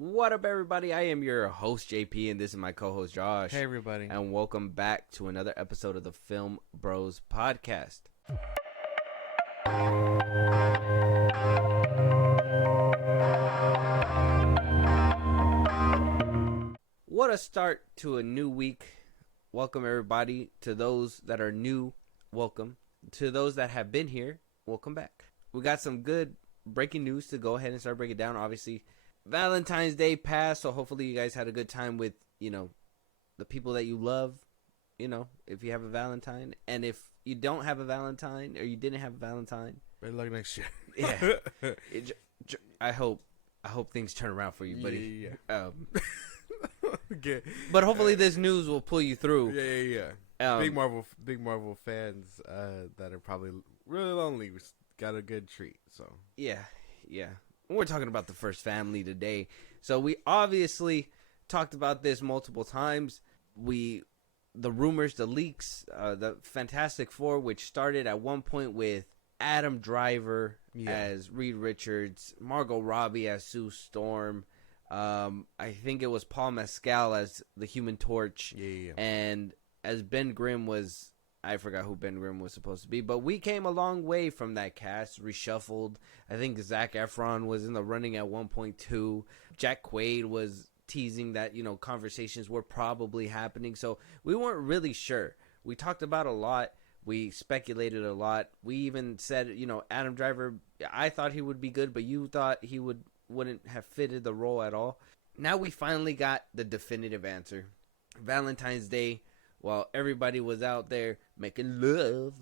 What up, everybody? I am your host, JP, and this is my co-host, Josh. Hey, everybody. And welcome back to another episode of the FIlmBros podcast. What a start to a new week. Welcome, everybody. To those that are new, welcome. To those that have been here, welcome back. We got some good breaking news to go ahead and start breaking down. Obviously, Valentine's Day passed, so hopefully you guys had a good time with, the people that you love, if you have a Valentine. And if you don't have a Valentine or you didn't have a Valentine, better luck next year. Yeah. I hope things turn around for you, buddy. Yeah. Okay. But hopefully this news will pull you through. Yeah. Big Marvel fans that are probably really lonely got a good treat. So Yeah. We're talking about the first family today. So we obviously talked about this multiple times. The rumors, the leaks, the Fantastic Four, which started at one point with Adam Driver as Reed Richards, Margot Robbie as Sue Storm. I think it was Paul Mescal as the Human Torch. Yeah. And as Ben Grimm was, I forgot who Ben Grimm was supposed to be, but we came a long way from that cast, reshuffled. I think Zac Efron was in the running at 1.2. Jack Quaid was teasing that, conversations were probably happening. So we weren't really sure. We talked about a lot. We speculated a lot. We even said, Adam Driver, I thought he would be good, but you thought he wouldn't have fitted the role at all. Now we finally got the definitive answer. Valentine's Day, while everybody was out there making love,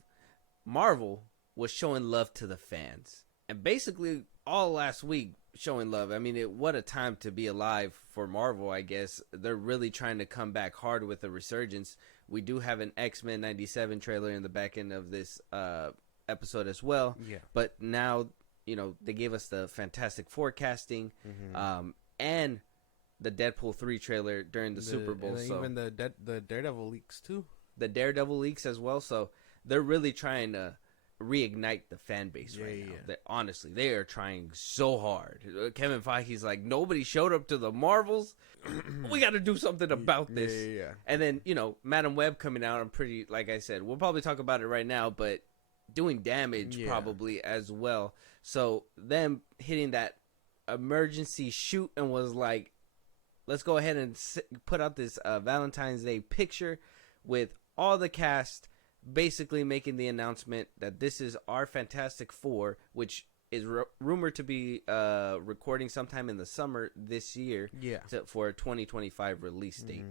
Marvel was showing love to the fans. And basically all last week showing love. I mean, what a time to be alive for Marvel, I guess. They're really trying to come back hard with a resurgence. We do have an X-Men 97 trailer in the back end of this episode as well. Yeah. But now, they gave us the Fantastic Four casting, and the Deadpool 3 trailer during the Super Bowl. And so even the Daredevil leaks too. The Daredevil leaks as well. So they're really trying to reignite the fan base right now. Honestly, they are trying so hard. Kevin Feige's like, nobody showed up to the Marvels. We got to do something about this. Yeah. And then, Madam Web coming out. I'm pretty, like I said, we'll probably talk about it right now, but doing damage probably as well. So them hitting that emergency shoot and was like, let's go ahead and put out this Valentine's Day picture with all the cast basically making the announcement that this is our Fantastic Four, which is rumored to be recording sometime in the summer this year for a 2025 release date.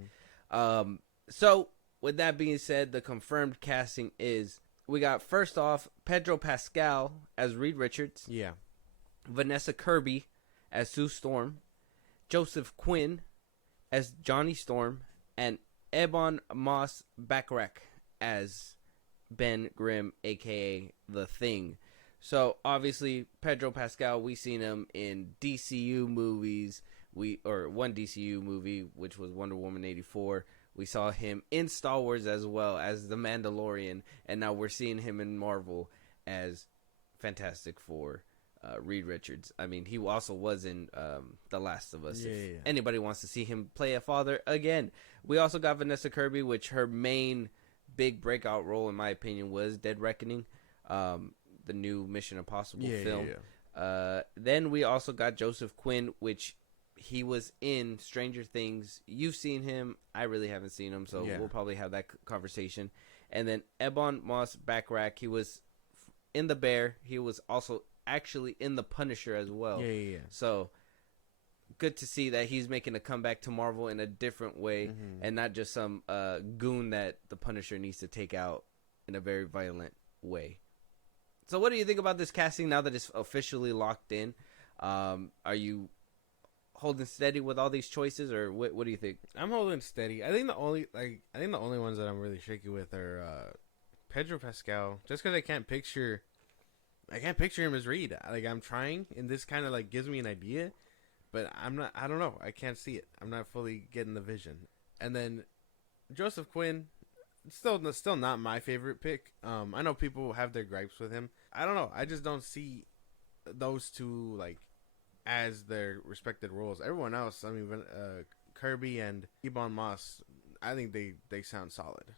So with that being said, the confirmed casting is, we got first off Pedro Pascal as Reed Richards. Yeah. Vanessa Kirby as Sue Storm. Joseph Quinn as Johnny Storm. And Ebon Moss-Bachrach as Ben Grimm, a.k.a. The Thing. So, obviously, Pedro Pascal, we've seen him in DCU movies. One DCU movie, which was Wonder Woman 84. We saw him in Star Wars as well as The Mandalorian. And now we're seeing him in Marvel as Fantastic Four, Reed Richards. I mean, he also was in The Last of Us. If anybody wants to see him play a father again. We also got Vanessa Kirby, which her main big breakout role, in my opinion, was Dead Reckoning, the new Mission Impossible film. Then we also got Joseph Quinn, which he was in Stranger Things. You've seen him. I really haven't seen him, so we'll probably have that conversation. And then Ebon Moss-Bachrach, he was in The Bear. He was also actually in The Punisher as well. So good to see that he's making a comeback to Marvel in a different way, and not just some goon that the Punisher needs to take out in a very violent way. So what do you think about this casting now that it's officially locked in? Are you holding steady with all these choices, or what do you think? I'm holding steady. I think the only ones that I'm really shaky with are Pedro Pascal, just because I can't picture him as Reed. Like, I'm trying, and this kind of gives me an idea, but I don't know. I can't see it. I'm not fully getting the vision. And then Joseph Quinn, still not my favorite pick. I know people have their gripes with him. I don't know. I just don't see those two as their respected roles. Everyone else, I mean, Kirby and Ebon Moss, I think they sound solid.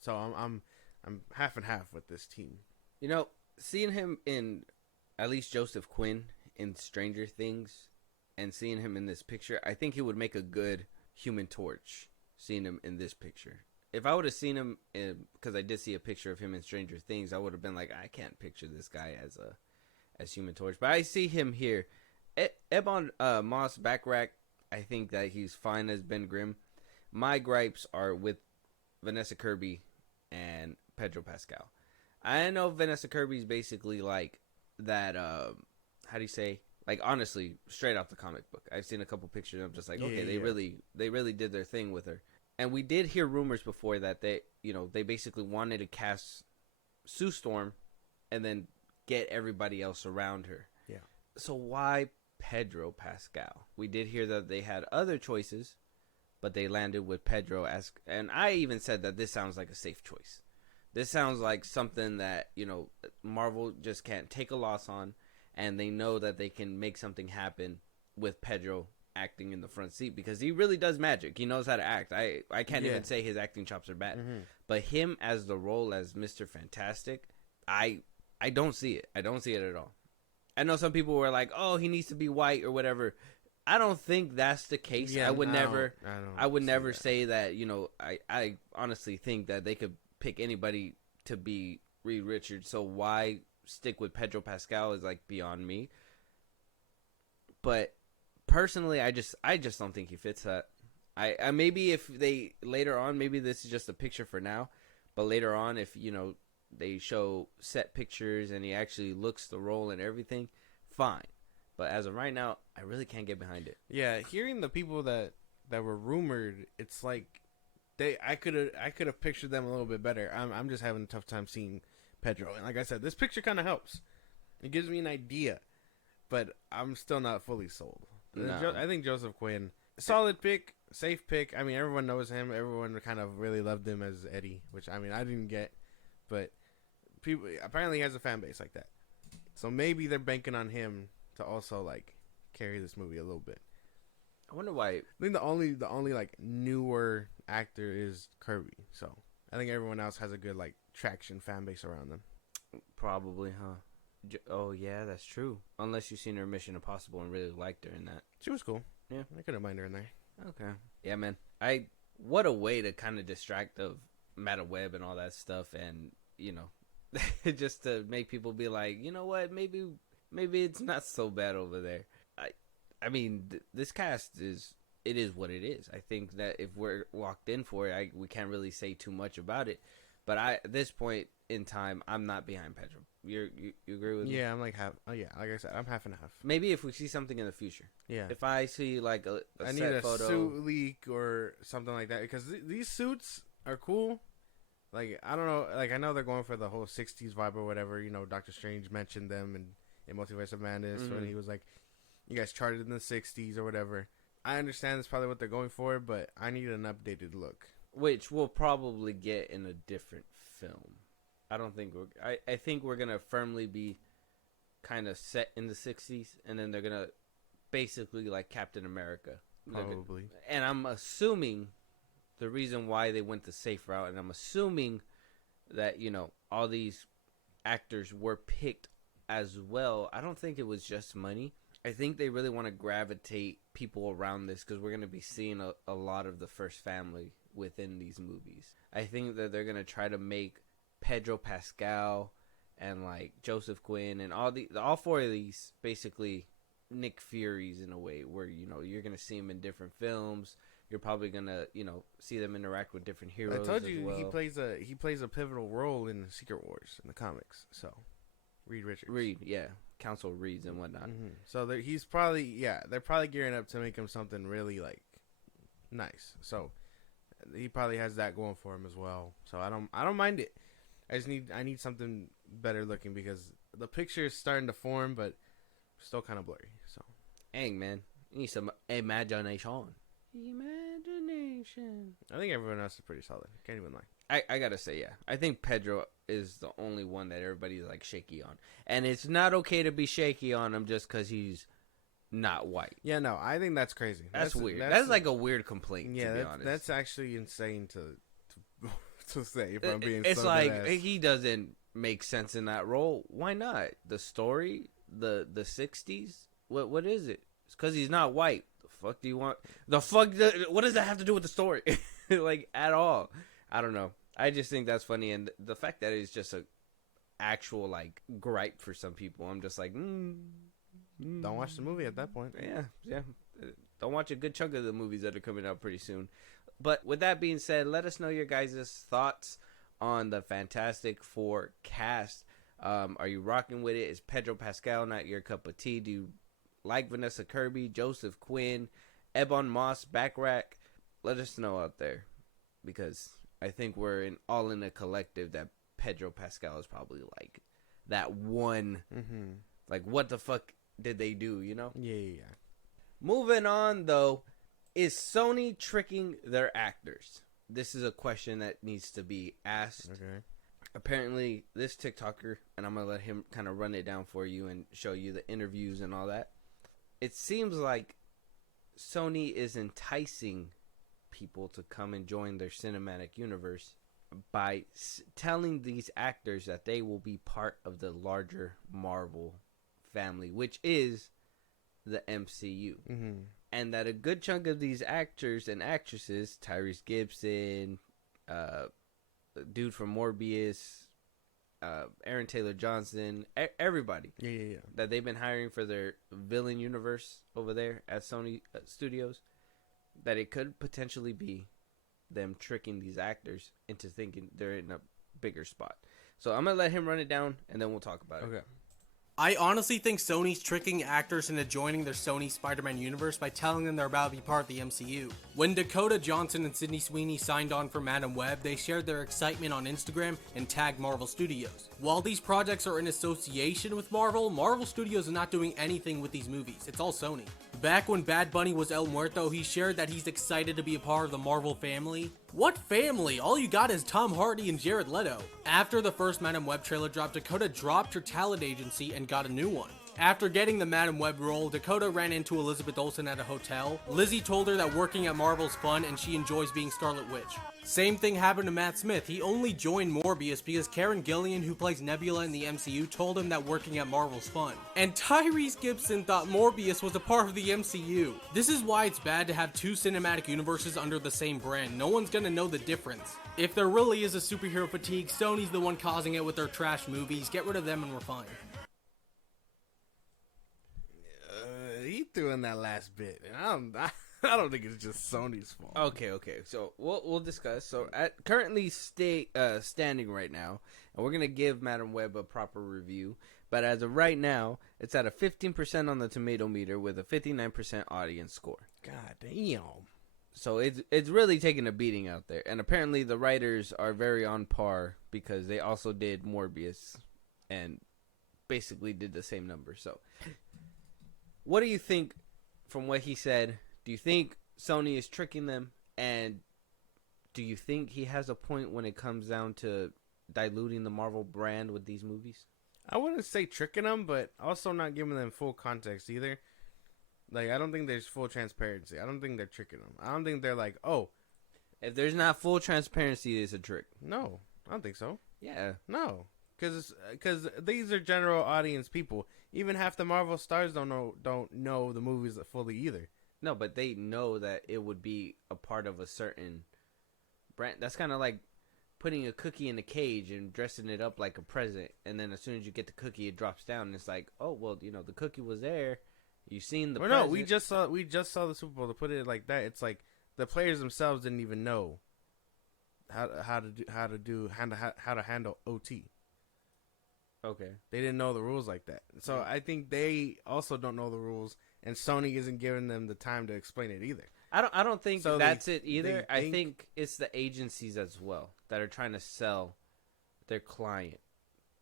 So I'm half and half with this team. You know, seeing him in at least Joseph Quinn in Stranger Things, and seeing him in this picture, I think he would make a good Human Torch. Seeing him in this picture, if I would have seen him, because I did see a picture of him in Stranger Things, I would have been like, I can't picture this guy as Human Torch. But I see him here. Ebon Moss Backrack, I think that he's fine as Ben Grimm. My gripes are with Vanessa Kirby and Pedro Pascal. I know Vanessa Kirby's basically like that, how do you say? Like, honestly, straight off the comic book. I've seen a couple pictures and I'm just like, okay, they really did their thing with her. And we did hear rumors before that they basically wanted to cast Sue Storm and then get everybody else around her. Yeah. So why Pedro Pascal? We did hear that they had other choices, but they landed with Pedro and I even said that this sounds like a safe choice. This sounds like something that, Marvel just can't take a loss on, and they know that they can make something happen with Pedro acting in the front seat because he really does magic. He knows how to act. I can't even say his acting chops are bad. Mm-hmm. But him as the role as Mr. Fantastic, I don't see it. I don't see it at all. I know some people were like, "Oh, he needs to be white or whatever." I don't think that's the case. Yeah, I would never that. say that. I honestly think that they could pick anybody to be Reed Richards. So why stick with Pedro Pascal is like beyond me. But personally, I just don't think he fits that. I maybe if they later on, maybe this is just a picture for now, but later on, if they show set pictures and he actually looks the role and everything, fine. But as of right now, I really can't get behind it. Yeah, hearing the people that were rumored, it's like I could have pictured them a little bit better. I'm just having a tough time seeing Pedro, and like I said, this picture kind of helps. It gives me an idea, but I'm still not fully sold. No. I think Joseph Quinn, solid pick, safe pick. I mean, everyone knows him. Everyone kind of really loved him as Eddie, which I mean I didn't get, but people apparently he has a fan base like that. So maybe they're banking on him to also like carry this movie a little bit. I wonder why. I think the only like newer actor is Kirby. So I think everyone else has a good like traction fan base around them. Probably, huh? Oh yeah, that's true. Unless you've seen her Mission Impossible and really liked her in that. She was cool. Yeah, I couldn't mind her in there. Okay. Yeah, man. What a way to kind of distract of Madam Web and all that stuff, and just to make people be like, you know what, maybe it's not so bad over there. I mean, this cast is what it is. I think that if we're walked in for it, we can't really say too much about it. But at this point in time, I'm not behind Pedro. You agree with me? Yeah, I'm like half. Oh yeah, like I said, I'm half and half. Maybe if we see something in the future. Yeah. If I see like a I set need a photo, suit leak or something like that because these suits are cool. Like I don't know, like I know they're going for the whole '60s vibe or whatever. Doctor Strange mentioned them in Multiverse of Madness when he was like, "You guys charted in the '60s or whatever." I understand that's probably what they're going for, but I need an updated look. Which we'll probably get in a different film. I don't think I think we're gonna firmly be kind of set in the '60s, and then they're gonna basically like Captain America. Probably. And I'm assuming the reason why they went the safe route, and I'm assuming that all these actors were picked as well. I don't think it was just money. I think they really want to gravitate people around this because we're going to be seeing a lot of the first family within these movies. I think that they're going to try to make Pedro Pascal and like Joseph Quinn and all four of these basically Nick Furies in a way where you're going to see them in different films. You're probably going to see them interact with different heroes. I told you as well. he plays a pivotal role in Secret Wars in the comics. So Reed Richards. Yeah. Council Reeds and whatnot. Mm-hmm. So he's probably they're probably gearing up to make him something really like nice. So he probably has that going for him as well. So I don't mind it. I need something better looking because the picture is starting to form, but still kind of blurry. So dang man, you need some imagination. I think everyone else is pretty solid. Can't even lie. I gotta say, yeah. I think Pedro is the only one that everybody's like shaky on. And it's not okay to be shaky on him just because he's not white. Yeah, no, I think that's crazy. That's weird. That's like a weird complaint. Yeah, to be honest, that's actually insane to say. If I'm being, it's so like he doesn't make sense in that role. Why not? The story, the '60s. What is it? It's because he's not white. The fuck do you want? What does that have to do with the story? Like at all? I don't know. I just think that's funny, and the fact that it's just a actual like gripe for some people. I'm just like, don't watch the movie at that point. Yeah. Don't watch a good chunk of the movies that are coming out pretty soon. But with that being said, let us know your guys' thoughts on the Fantastic Four cast. Are you rocking with it? Is Pedro Pascal not your cup of tea? Do you like Vanessa Kirby, Joseph Quinn, Ebon Moss-Backrack? Let us know out there, because I think we're all in a collective that Pedro Pascal is probably like that one. Like, what the fuck did they do, you know? Yeah. Moving on, though, is Sony tricking their actors? This is a question that needs to be asked. Okay. Apparently, this TikToker, and I'm going to let him kind of run it down for you and show you the interviews and all that. It seems like Sony is enticing people to come and join their cinematic universe by telling these actors that they will be part of the larger Marvel family, which is the MCU. And that a good chunk of these actors and actresses, Tyrese Gibson, dude from Morbius, Aaron Taylor Johnson, everybody, that they've been hiring for their villain universe over there at Sony Studios, that it could potentially be them tricking these actors into thinking they're in a bigger spot. So I'm going to let him run it down, and then we'll talk about it. Okay. I honestly think Sony's tricking actors into joining their Sony Spider-Man universe by telling them they're about to be part of the MCU. When Dakota Johnson and Sydney Sweeney signed on for Madam Web, they shared their excitement on Instagram and tagged Marvel Studios. While these projects are in association with Marvel, Marvel Studios is not doing anything with these movies. It's all Sony. Back when Bad Bunny was El Muerto, he shared that he's excited to be a part of the Marvel family. What family? All you got is Tom Hardy and Jared Leto. After the first Madam Web trailer dropped, Dakota dropped her talent agency and got a new one. After getting the Madam Web role, Dakota ran into Elizabeth Olsen at a hotel. Lizzie told her that working at Marvel's fun and she enjoys being Scarlet Witch. Same thing happened to Matt Smith. He only joined Morbius because Karen Gillian, who plays Nebula in the MCU, told him that working at Marvel's fun. And Tyrese Gibson thought Morbius was a part of the MCU. This is why it's bad to have two cinematic universes under the same brand. No one's gonna know the difference. If there really is a superhero fatigue, Sony's the one causing it with their trash movies. Get rid of them and we're fine. He threw in that last bit, and I don't think it's just Sony's fault. Okay. So we'll discuss. So currently standing right now, and we're gonna give Madam Web a proper review. But as of right now, it's at a 15% on the tomato meter with a 59% audience score. God damn. So it's really taking a beating out there. And apparently the writers are very on par because they also did Morbius and basically did the same number. So what do you think from what he said? Do you think Sony is tricking them? And do you think he has a point when it comes down to diluting the Marvel brand with these movies? I wouldn't say tricking them, but also not giving them full context either. Like, I don't think there's full transparency. I don't think they're tricking them. I don't think they're like, oh. If there's not full transparency, it's a trick. No, I don't think so. Yeah. No. Because these are general audience people. Even half the Marvel stars don't know the movies fully either. No, but they know that it would be a part of a certain brand. That's kind of like putting a cookie in a cage and dressing it up like a present, and then as soon as you get the cookie, it drops down, and it's like, oh well, the cookie was there. You seen the? Or no, we just saw the Super Bowl. To put it like that, it's like the players themselves didn't even know how to handle OT. Okay. They didn't know the rules like that. So I think they also don't know the rules, and Sony isn't giving them the time to explain it either. I don't think so that's it either. I think it's the agencies as well that are trying to sell their client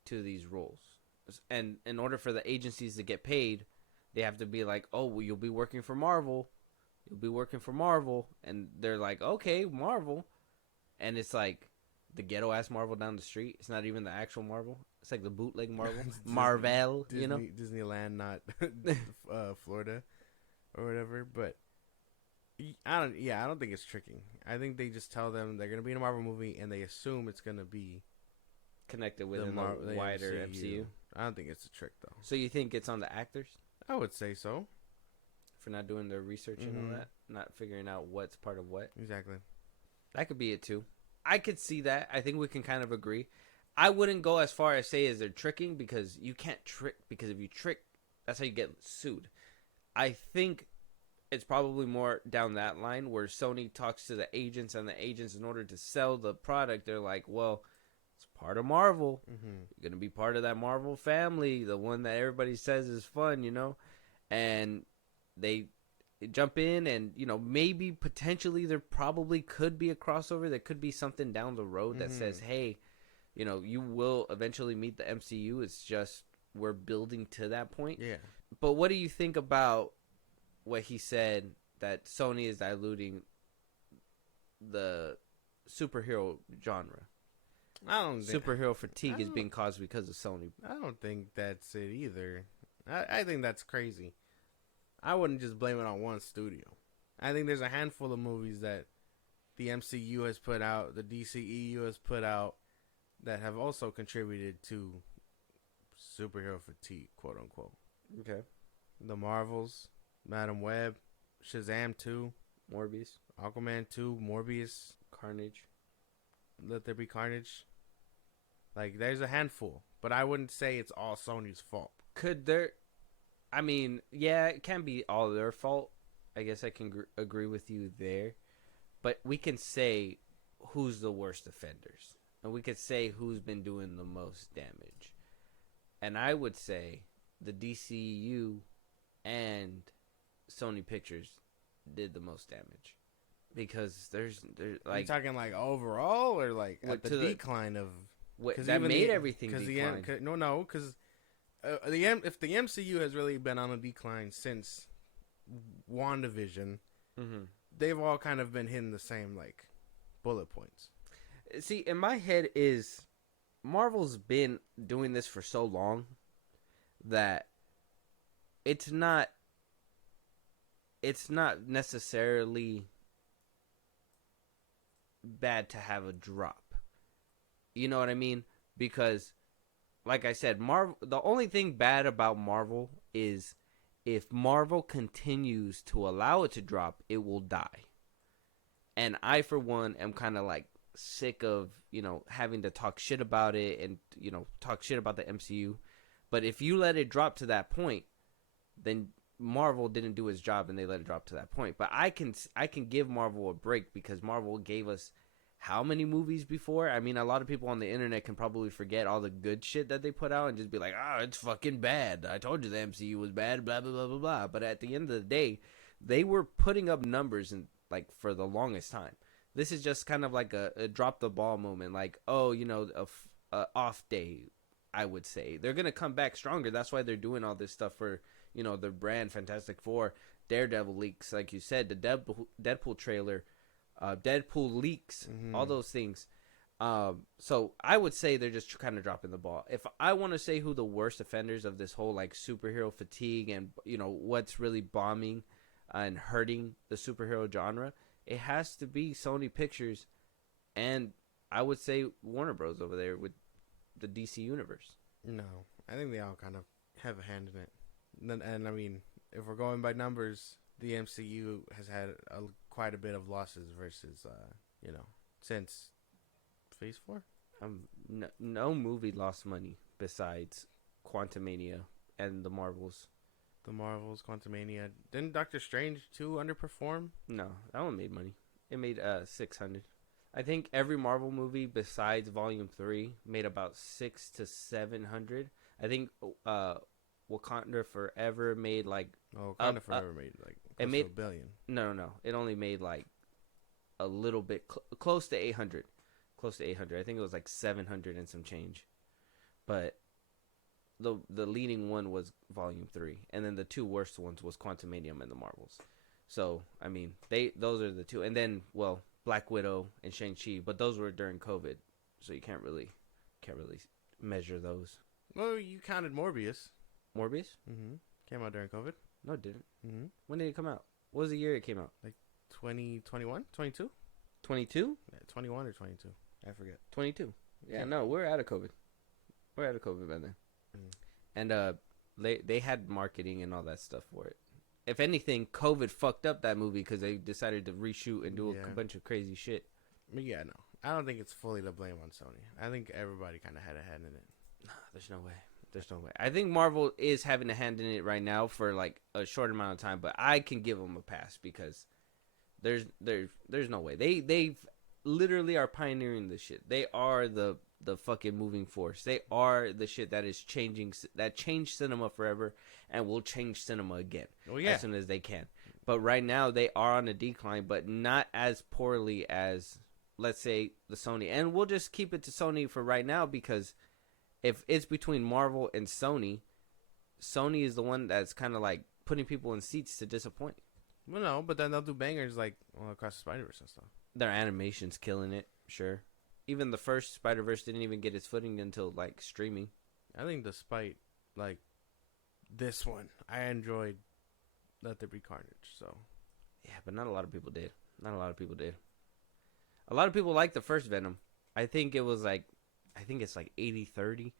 to these roles. And in order for the agencies to get paid, they have to be like, oh, well, you'll be working for Marvel. You'll be working for Marvel. And they're like, okay, Marvel. And it's like the ghetto-ass Marvel down the street. It's not even the actual Marvel. It's like the bootleg Marvel. Marvel, Disneyland, not Florida. or whatever. But I don't think it's tricking. I think they just tell them they're gonna be in a Marvel movie and they assume it's gonna be Connected within the wider MCU. I don't think it's a trick though. So you think it's on the actors I would say so. for not doing their research and all that, not figuring out what's part of what? Exactly. That could be it too. I could see that. I think we can kind of agree. I wouldn't go as far as say as they're tricking, because you can't trick, because if you trick, that's how you get sued. I think it's probably more down that line where Sony talks to the agents, and the agents, in order to sell the product, they're like, well, it's part of Marvel. You're going to be part of that Marvel family, the one that everybody says is fun, and they jump in, and maybe potentially there probably could be a crossover. There could be something down the road that says, hey, you will eventually meet the MCU. It's just we're building to that point. Yeah. But what do you think about what he said, that Sony is diluting the superhero genre? Superhero fatigue is being caused because of Sony. I don't think that's it either. I think that's crazy. I wouldn't just blame it on one studio. I think there's a handful of movies that the MCU has put out, the DCEU has put out, that have also contributed to superhero fatigue, quote unquote. Okay. The Marvels, Madam Web, Shazam 2, Morbius, Aquaman 2, Morbius, Carnage. Let There Be Carnage. Like, there's a handful, but I wouldn't say it's all Sony's fault. Could there... I mean, yeah, it can be all their fault. I guess I can agree with you there. But we can say who's the worst offenders. And we could say who's been doing the most damage. And I would say the DCU and Sony Pictures did the most damage. Because there's like... Are you talking like overall or like at the decline of... that made everything decline. Because if the MCU has really been on a decline since WandaVision, they've all kind of been hitting the same like bullet points. See, in my head is Marvel's been doing this for so long that it's not necessarily bad to have a drop. You know what I mean? Because like I said, the only thing bad about Marvel is if Marvel continues to allow it to drop, it will die. And I, for one, am kind of like sick of, having to talk shit about it and, talk shit about the MCU. But if you let it drop to that point, then Marvel didn't do its job and they let it drop to that point. But I can give Marvel a break because Marvel gave us how many movies before? I mean, a lot of people on the internet can probably forget all the good shit that they put out and just be like, it's fucking bad. I told you the MCU was bad, blah, blah, blah, blah, blah. But at the end of the day, they were putting up numbers for the longest time. This is just kind of like a drop the ball moment. Like, a off day, I would say. They're going to come back stronger. That's why they're doing all this stuff for, their brand, Fantastic Four, Daredevil leaks, like you said, the Deadpool trailer, Deadpool leaks, all those things. So I would say they're just kind of dropping the ball. If I want to say who the worst offenders of this whole like superhero fatigue and what's really bombing and hurting the superhero genre, it has to be Sony Pictures, and I would say Warner Bros over there with the DC universe. No, I think they all kind of have a hand in it. And I mean, if we're going by numbers, the MCU has had quite a bit of losses versus, since Phase 4? No movie lost money besides Quantumania and the Marvels. The Marvels, Quantumania. Didn't Doctor Strange 2 underperform? No, that one made money. It made 600. I think every Marvel movie besides Volume 3 made about 600 to 700. I think Wakanda Forever made like... Oh, Wakanda Forever made like close to $1 billion. No. It only made like a little bit close to 800. Close to 800. I think it was like 700 and some change. But the leading one was Volume 3, and then the two worst ones was Quantumania and the Marvels. So I mean, those are the two, and then Black Widow and Shang-Chi, but those were during COVID, so you can't really measure those. Well, you counted Morbius. Morbius? Mm-hmm. Came out during COVID. No, it didn't. Mm-hmm. When did it come out? What was the year it came out? 2021, 22. 22? Yeah, 21 or 22. I forget. 22. Yeah, no, we're out of COVID. We're out of COVID by then. Mm. And they had marketing and all that stuff for it. If anything, COVID fucked up that movie because they decided to reshoot and do a bunch of crazy shit. But yeah, no. I don't think it's fully to blame on Sony. I think everybody kind of had a hand in it. Nah, there's no way. There's no way. I think Marvel is having a hand in it right now for like a short amount of time, but I can give them a pass because there's no way. They literally are pioneering this shit. They are the fucking moving force. They are the shit that is changing, that changed cinema forever and will change cinema again as soon as they can. But right now they are on a decline, but not as poorly as, let's say, the Sony. And we'll just keep it to Sony for right now because if it's between Marvel and Sony, Sony is the one that's kind of like putting people in seats to disappoint. Well, no, but then they'll do bangers like Across the Spider-Verse and stuff. Their animation's killing it, sure. Even the first Spider-Verse didn't even get its footing until like streaming. I think despite like this one, I enjoyed Let There Be Carnage. So yeah, but not a lot of people did. Not a lot of people did. A lot of people liked the first Venom. I think it's like 80-30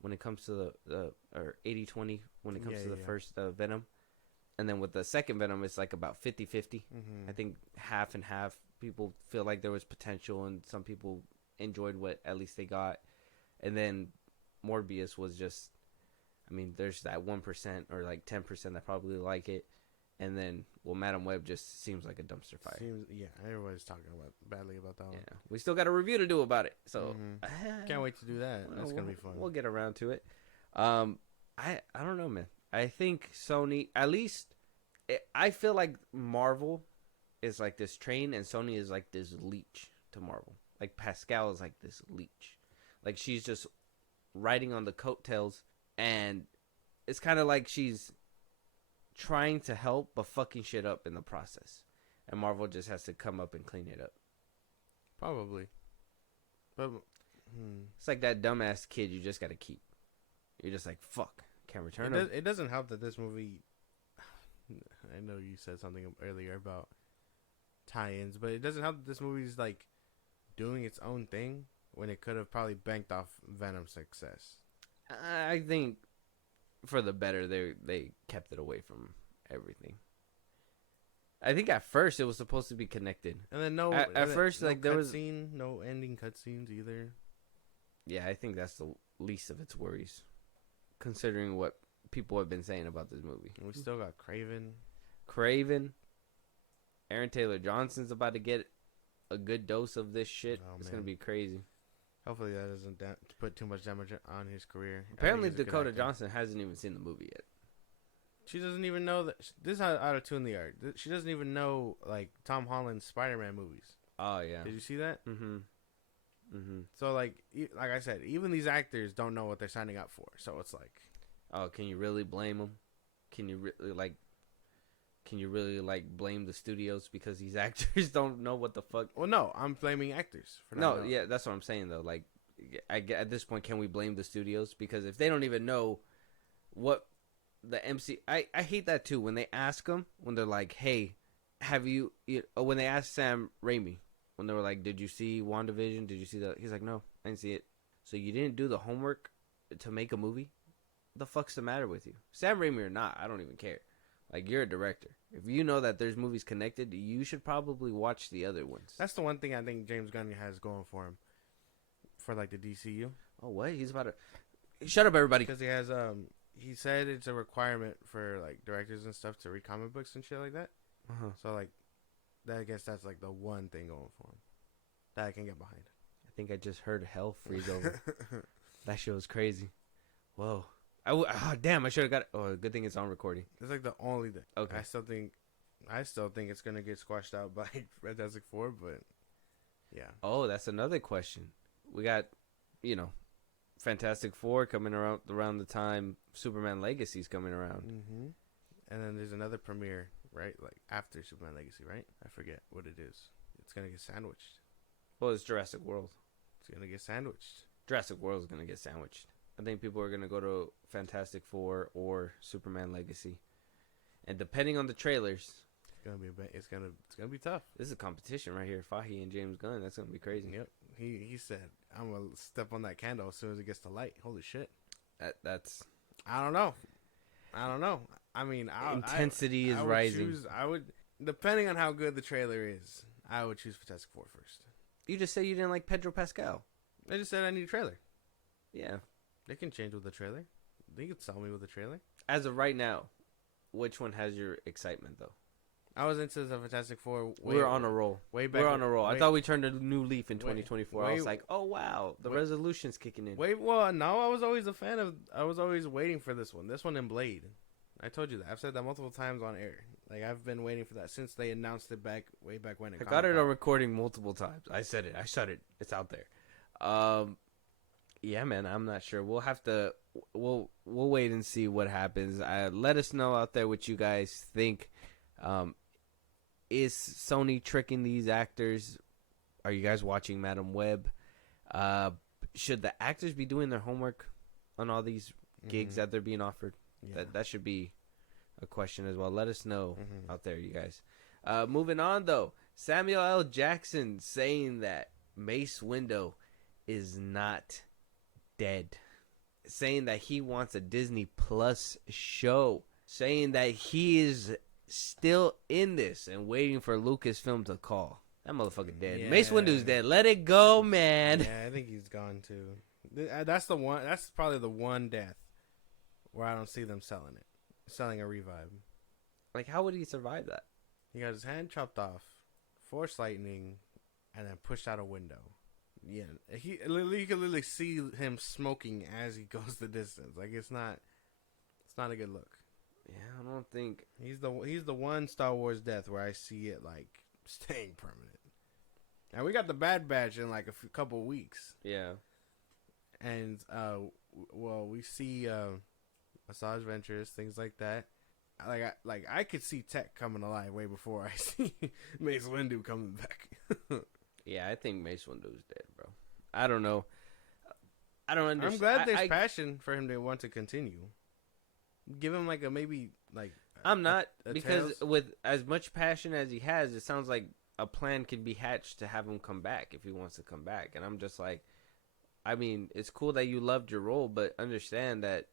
when it comes to the or 80-20 when it comes to the first Venom. And then with the second Venom, it's like about 50-50. Mm-hmm. I think half and half. People feel like there was potential, and some people enjoyed what at least they got. And then Morbius was just, I mean, there's that 1% or like 10% that probably like it. And then, well, Madam Web just seems like a dumpster fire. Everybody's talking badly about that one. Yeah, we still got a review to do about it, so can't wait to do that. That's gonna be fun. We'll get around to it. I don't know, man. I think Sony, at least, I feel like Marvel is like this train, and Sony is like this leech to Marvel. Like Pascal is like this leech, like she's just riding on the coattails, and it's kind of like she's trying to help but fucking shit up in the process, and Marvel just has to come up and clean it up. Probably, but it's like that dumbass kid you just gotta keep. You're just like, fuck, can't return him. It doesn't help that this movie, I know you said something earlier about tie-ins, but it doesn't help that this movie's like doing its own thing when it could have probably banked off Venom's success. I think for the better, they kept it away from everything. I think at first it was supposed to be connected, and then at first like there was no ending cutscenes either. Yeah, I think that's the least of its worries, considering what people have been saying about this movie. We still got Craven. Aaron Taylor Johnson's about to get a good dose of this shit. It's gonna be crazy. Hopefully that doesn't put too much damage on his career. Apparently Dakota Johnson hasn't even seen the movie yet. She doesn't even know that. This is how out of tune they are. She doesn't even know like Tom Holland's Spider-Man movies. Oh yeah. Did you see that? Mm-hmm. So like I said, even these actors don't know what they're signing up for. So it's like, oh, can you really blame them? Can you really blame the studios because these actors don't know what the fuck? Well, no, I'm blaming actors for not knowing. Yeah, that's what I'm saying though. Like, at this point, can we blame the studios because if they don't even know what the MC, I hate that too when they ask them when they're like, hey, have you when they ask Sam Raimi when they were like, did you see WandaVision? Did you see that? He's like, no, I didn't see it. So you didn't do the homework to make a movie? What the fuck's the matter with you? Sam Raimi or not, I don't even care. Like, you're a director. If you know that there's movies connected, you should probably watch the other ones. That's the one thing I think James Gunn has going for him. For, like, the DCU. Oh, what? He's about to... Shut up, everybody. Because he has, he said it's a requirement for, like, directors and stuff to read comic books and shit like that. Uh-huh. So, like, I guess that's, like, the one thing going for him that I can get behind. I think I just heard hell freeze over. That shit was crazy. Whoa. Oh, damn, I should have got it. Oh, good thing it's on recording. It's like the only thing. Okay. I still think it's going to get squashed out by Fantastic Four, but yeah. Oh, that's another question. We got, Fantastic Four coming around the time Superman Legacy's coming around. Mm-hmm. And then there's another premiere, right? Like after Superman Legacy, right? I forget what it is. It's going to get sandwiched. Well, it's Jurassic World. It's going to get sandwiched. Jurassic World is going to get sandwiched. I think people are going to go to Fantastic Four or Superman Legacy. And depending on the trailers, it's gonna be tough. this is a competition right here. Fahey and James Gunn. That's gonna be crazy. Yep. He said, "I'm gonna step on that candle as soon as it gets to light." Holy shit. That's I don't know. I mean, intensity is I would rising. I would, depending on how good the trailer is, I would choose Fantastic Four first. You just said you didn't like Pedro Pascal. I just said I need a trailer. Yeah. They can change with the trailer. They could sell me with the trailer. As of right now, which one has your excitement though? I was into the Fantastic Four. We're on a roll. Way back. We're on a roll. I thought we turned a new leaf in 2024. I was wait, like, oh wow, the resolution's kicking in. Well, no, I was always a fan of. I was always waiting for this one. This one and Blade. I told you that. I've said that multiple times on air. Like I've been waiting for that since they announced it way back when. I got it on recording multiple times. I said it. It's out there. Yeah, man. I'm not sure. We'll have to. We'll wait and see what happens. Let us know out there what you guys think. Is Sony tricking these actors? Are you guys watching Madam Web? Should the actors be doing their homework on all these gigs that they're being offered? Yeah. That should be a question as well. Let us know out there, you guys. Moving on, though. Samuel L. Jackson saying that Mace Windu is not dead. Saying that he wants a Disney Plus show. Saying that he is still in this and waiting for Lucasfilm to call. That motherfucker dead. Yeah. Mace Windu's dead. Let it go, man. Yeah, I think he's gone too. That's the one. That's probably the one death where I don't see them selling a revive. Like, how would he survive that? He got his hand chopped off, force lightning, and then pushed out a window. Yeah, you can literally see him smoking as he goes the distance. Like it's not a good look. Yeah, I don't think He's the one Star Wars death where I see it like staying permanent. And we got the Bad Batch in like a couple weeks. Yeah. And we see Massage Ventures, things like that. I could see Tech coming alive way before I see Mace Windu coming back. Yeah, I think Mace Windu's dead, bro. I don't know. I don't understand. I'm glad there's passion for him to want to continue. Give him like a maybe like. I'm not because Tales. with as much passion as he has, it sounds like a plan could be hatched to have him come back if he wants to come back. And I'm just like, I mean, it's cool that you loved your role, but understand that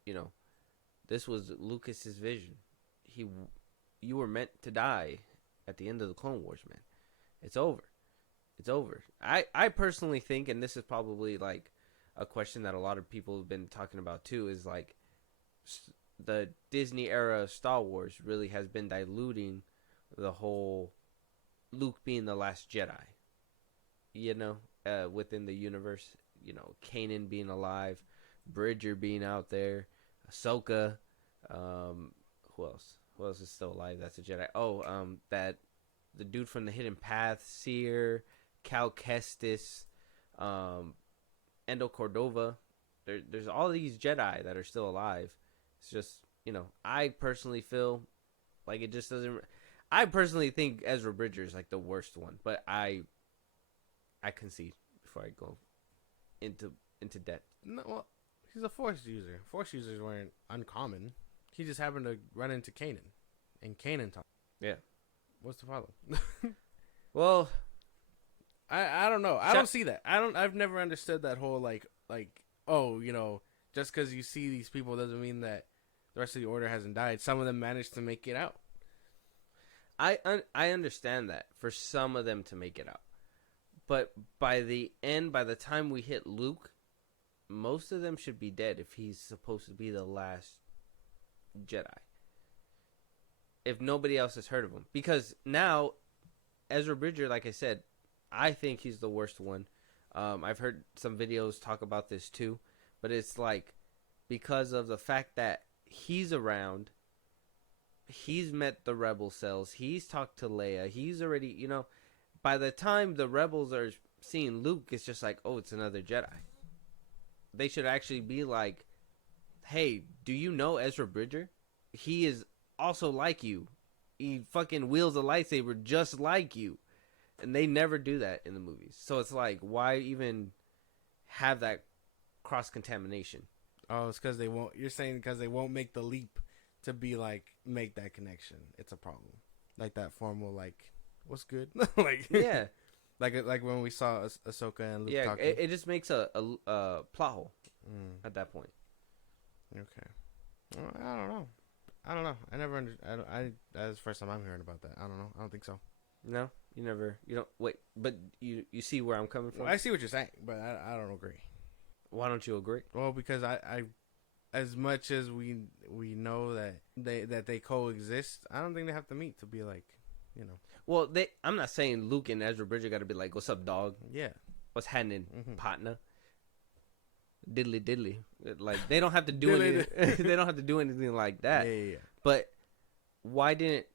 this was Lucas's vision. You were meant to die at the end of the Clone Wars, man. It's over. It's over. I personally think, and this is probably like a question that a lot of people have been talking about too, is like the Disney era of Star Wars really has been diluting the whole Luke being the last Jedi. Within the universe, Kanan being alive, Bridger being out there, Ahsoka, who else? Who else is still alive? That's a Jedi. That the dude from the Hidden Path, Seer, Cal Kestis, Endo Cordova. There's all these Jedi that are still alive. It's just, I personally feel like it just doesn't. I personally think Ezra Bridger is like the worst one, but I concede before I go into depth. No, well, he's a Force user. Force users weren't uncommon. He just happened to run into Kanan, and Kanan talked. Yeah. What's the problem? Well, I don't know. I don't see that. I've never understood that whole just because you see these people doesn't mean that the rest of the Order hasn't died. Some of them managed to make it out. I understand that for some of them to make it out, but by the time we hit Luke, most of them should be dead if he's supposed to be the last Jedi. If nobody else has heard of him, because now Ezra Bridger, like I said, I think he's the worst one. I've heard some videos talk about this too, but it's like because of the fact that he's around, he's met the rebel cells, he's talked to Leia, he's already, by the time the rebels are seeing Luke, it's just like, oh, it's another Jedi. They should actually be like, hey, do you know Ezra Bridger? He is also like you. He fucking wields a lightsaber just like you. And they never do that in the movies. So it's like, why even have that cross-contamination? Oh, it's because they won't. You're saying because they won't make the leap to be like make that connection. It's a problem. Like that formal like, what's good? Like Yeah, like when we saw Ahsoka and Luke yeah. talking. It just makes a plot hole at that point. Okay. Well, I don't know. I never that's the first time I'm hearing about that. I don't know. I don't think so. No, you never. You don't wait, but you see where I'm coming from. Well, I see what you're saying, but I don't agree. Why don't you agree? Well, because I as much as we know that they coexist, I don't think they have to meet to be like, you know. Well, I'm not saying Luke and Ezra Bridger got to be like, "What's up, dog? Yeah. What's happening, partner?" Diddly diddly. Like they don't have to do anything. They don't have to do anything like that. Yeah. But why didn't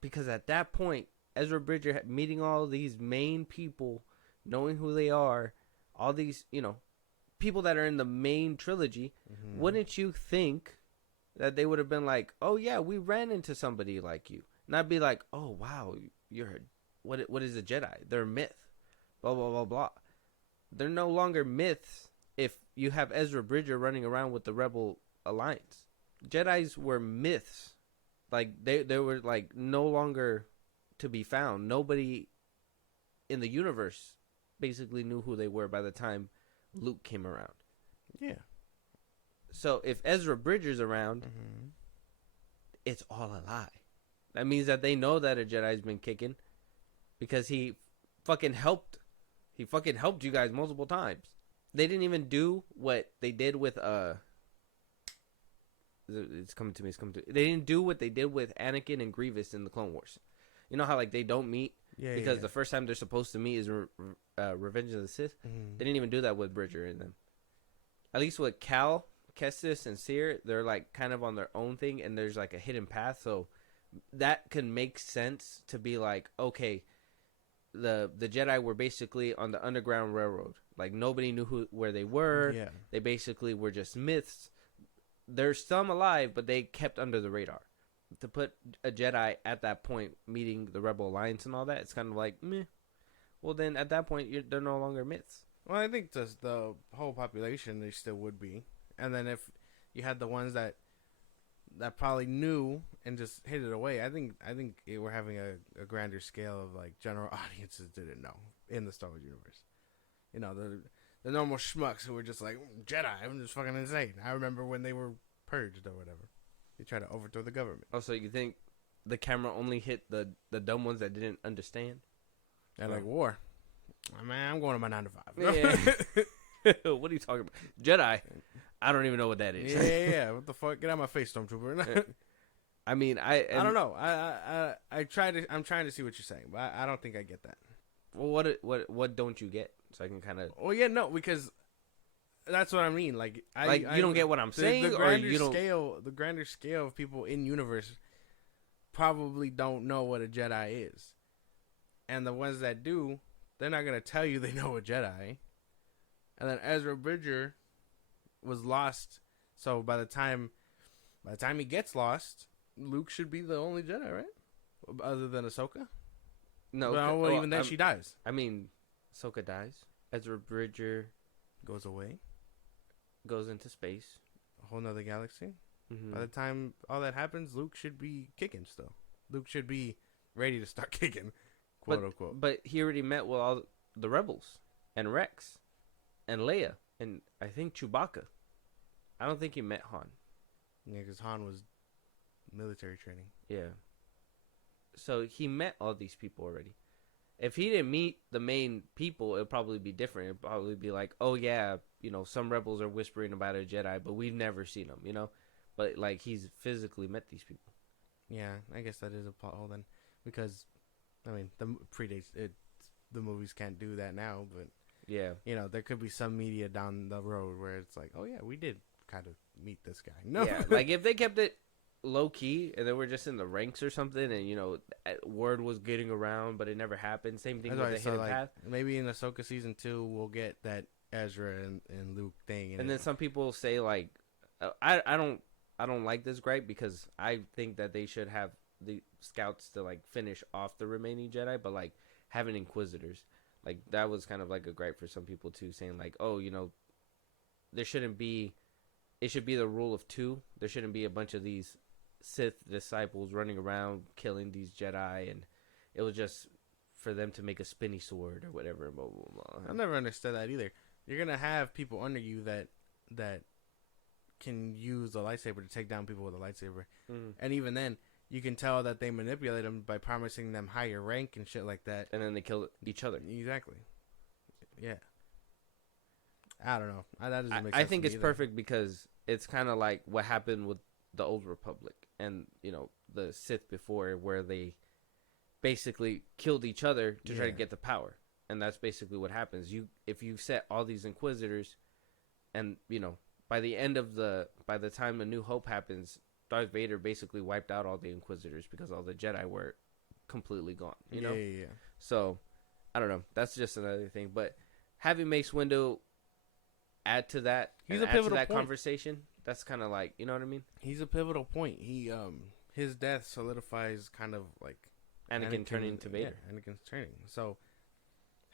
because at that point, Ezra Bridger meeting all these main people, knowing who they are, all these, people that are in the main trilogy, wouldn't you think that they would have been like, "Oh yeah, we ran into somebody like you," not be like, "Oh wow, what is a Jedi? They're a myth." Blah blah blah blah. They're no longer myths if you have Ezra Bridger running around with the Rebel Alliance. Jedis were myths. Like they were like no longer to be found. Nobody in the universe basically knew who they were by the time Luke came around. Yeah. So if Ezra Bridger's around, it's all a lie. That means that they know that a Jedi's been kicking because he fucking helped. He fucking helped you guys multiple times. They didn't even do what they did with it's coming to me. They didn't do what they did with Anakin and Grievous in the Clone Wars. You know how like they don't meet because the first time they're supposed to meet is Revenge of the Sith. They didn't even do that with Bridger in them. At least with Cal, Kestis, and Seer, they're like kind of on their own thing, and there's like a hidden path. So that can make sense to be like, okay, the Jedi were basically on the Underground Railroad. Like nobody knew where they were. Yeah. They basically were just myths. There's some alive, but they kept under the radar. To put a Jedi at that point meeting the Rebel Alliance and all that, it's kind of like, meh. Well, then at that point, they're no longer myths. Well, I think the whole population, they still would be. And then if you had the ones that probably knew and just hid it away, I think we're having a grander scale of like general audiences didn't know in the Star Wars universe. You know, the normal schmucks who were just like, Jedi, I'm just fucking insane. I remember when they were purged or whatever. They tried to overthrow the government. Oh, so you think the camera only hit the dumb ones that didn't understand? And like, war. Man, I'm going to my 9 to 5. Yeah. What are you talking about? Jedi. I don't even know what that is. Yeah. What the fuck? Get out of my face, Stormtrooper. I mean, I don't know. I'm trying to see what you're saying, but I don't think I get that. Well, what don't you get? So I can kind of. Well, yeah, no, because that's what I mean. Like, you don't get what I'm saying, the grander or you don't. The grander scale of people in universe probably don't know what a Jedi is, and the ones that do, they're not gonna tell you they know a Jedi. And then Ezra Bridger was lost, so by the time he gets lost, Luke should be the only Jedi, right? Other than Ahsoka. No, well, even then she dies. I mean, Ahsoka dies. Ezra Bridger goes away, goes into space, a whole nother galaxy. Mm-hmm. By the time all that happens, Luke should be kicking still. Luke should be ready to start kicking, quote unquote. But he already met with all the rebels and Rex and Leia and I think Chewbacca. I don't think he met Han. Yeah, because Han was military training. Yeah. So he met all these people already. If he didn't meet the main people, it'd probably be different. It'd probably be like, oh yeah, some rebels are whispering about a Jedi, but we've never seen them, But like he's physically met these people. Yeah, I guess that is a plot hole then, because, I mean, the predates it. The movies can't do that now, but yeah, there could be some media down the road where it's like, oh yeah, we did kind of meet this guy. No, yeah, like if they kept it low key and they were just in the ranks or something, and word was getting around, but it never happened. Same thing with the hidden path. Maybe in Ahsoka season 2, we'll get that Ezra and Luke thing. And then some people say like, I don't like this gripe because I think that they should have the scouts to like finish off the remaining Jedi, but like having Inquisitors, like that was kind of like a gripe for some people too, saying like, oh, there shouldn't be it should be the rule of two. There shouldn't be a bunch of these Sith disciples running around killing these Jedi, and it was just for them to make a spinny sword or whatever. Blah, blah, blah. I never understood that either. You're gonna have people under you that can use a lightsaber to take down people with a lightsaber, and even then, you can tell that they manipulate them by promising them higher rank and shit like that, and then they kill each other. Exactly. Yeah. I don't know. That doesn't make sense. I think to it's me either. perfect because it's kind of like what happened with the Old Republic and the Sith before, where they basically killed each other to try to get the power, and that's basically what happens. If you set all these Inquisitors, and by the time A New Hope happens, Darth Vader basically wiped out all the Inquisitors because all the Jedi were completely gone. Yeah. So I don't know. That's just another thing, but having Mace Windu add to that, he's and a add to pivotal that point. Conversation. That's kind of like, you know what I mean? He's a pivotal point. His death solidifies kind of like Anakin turning into Vader. Yeah, Anakin's turning. So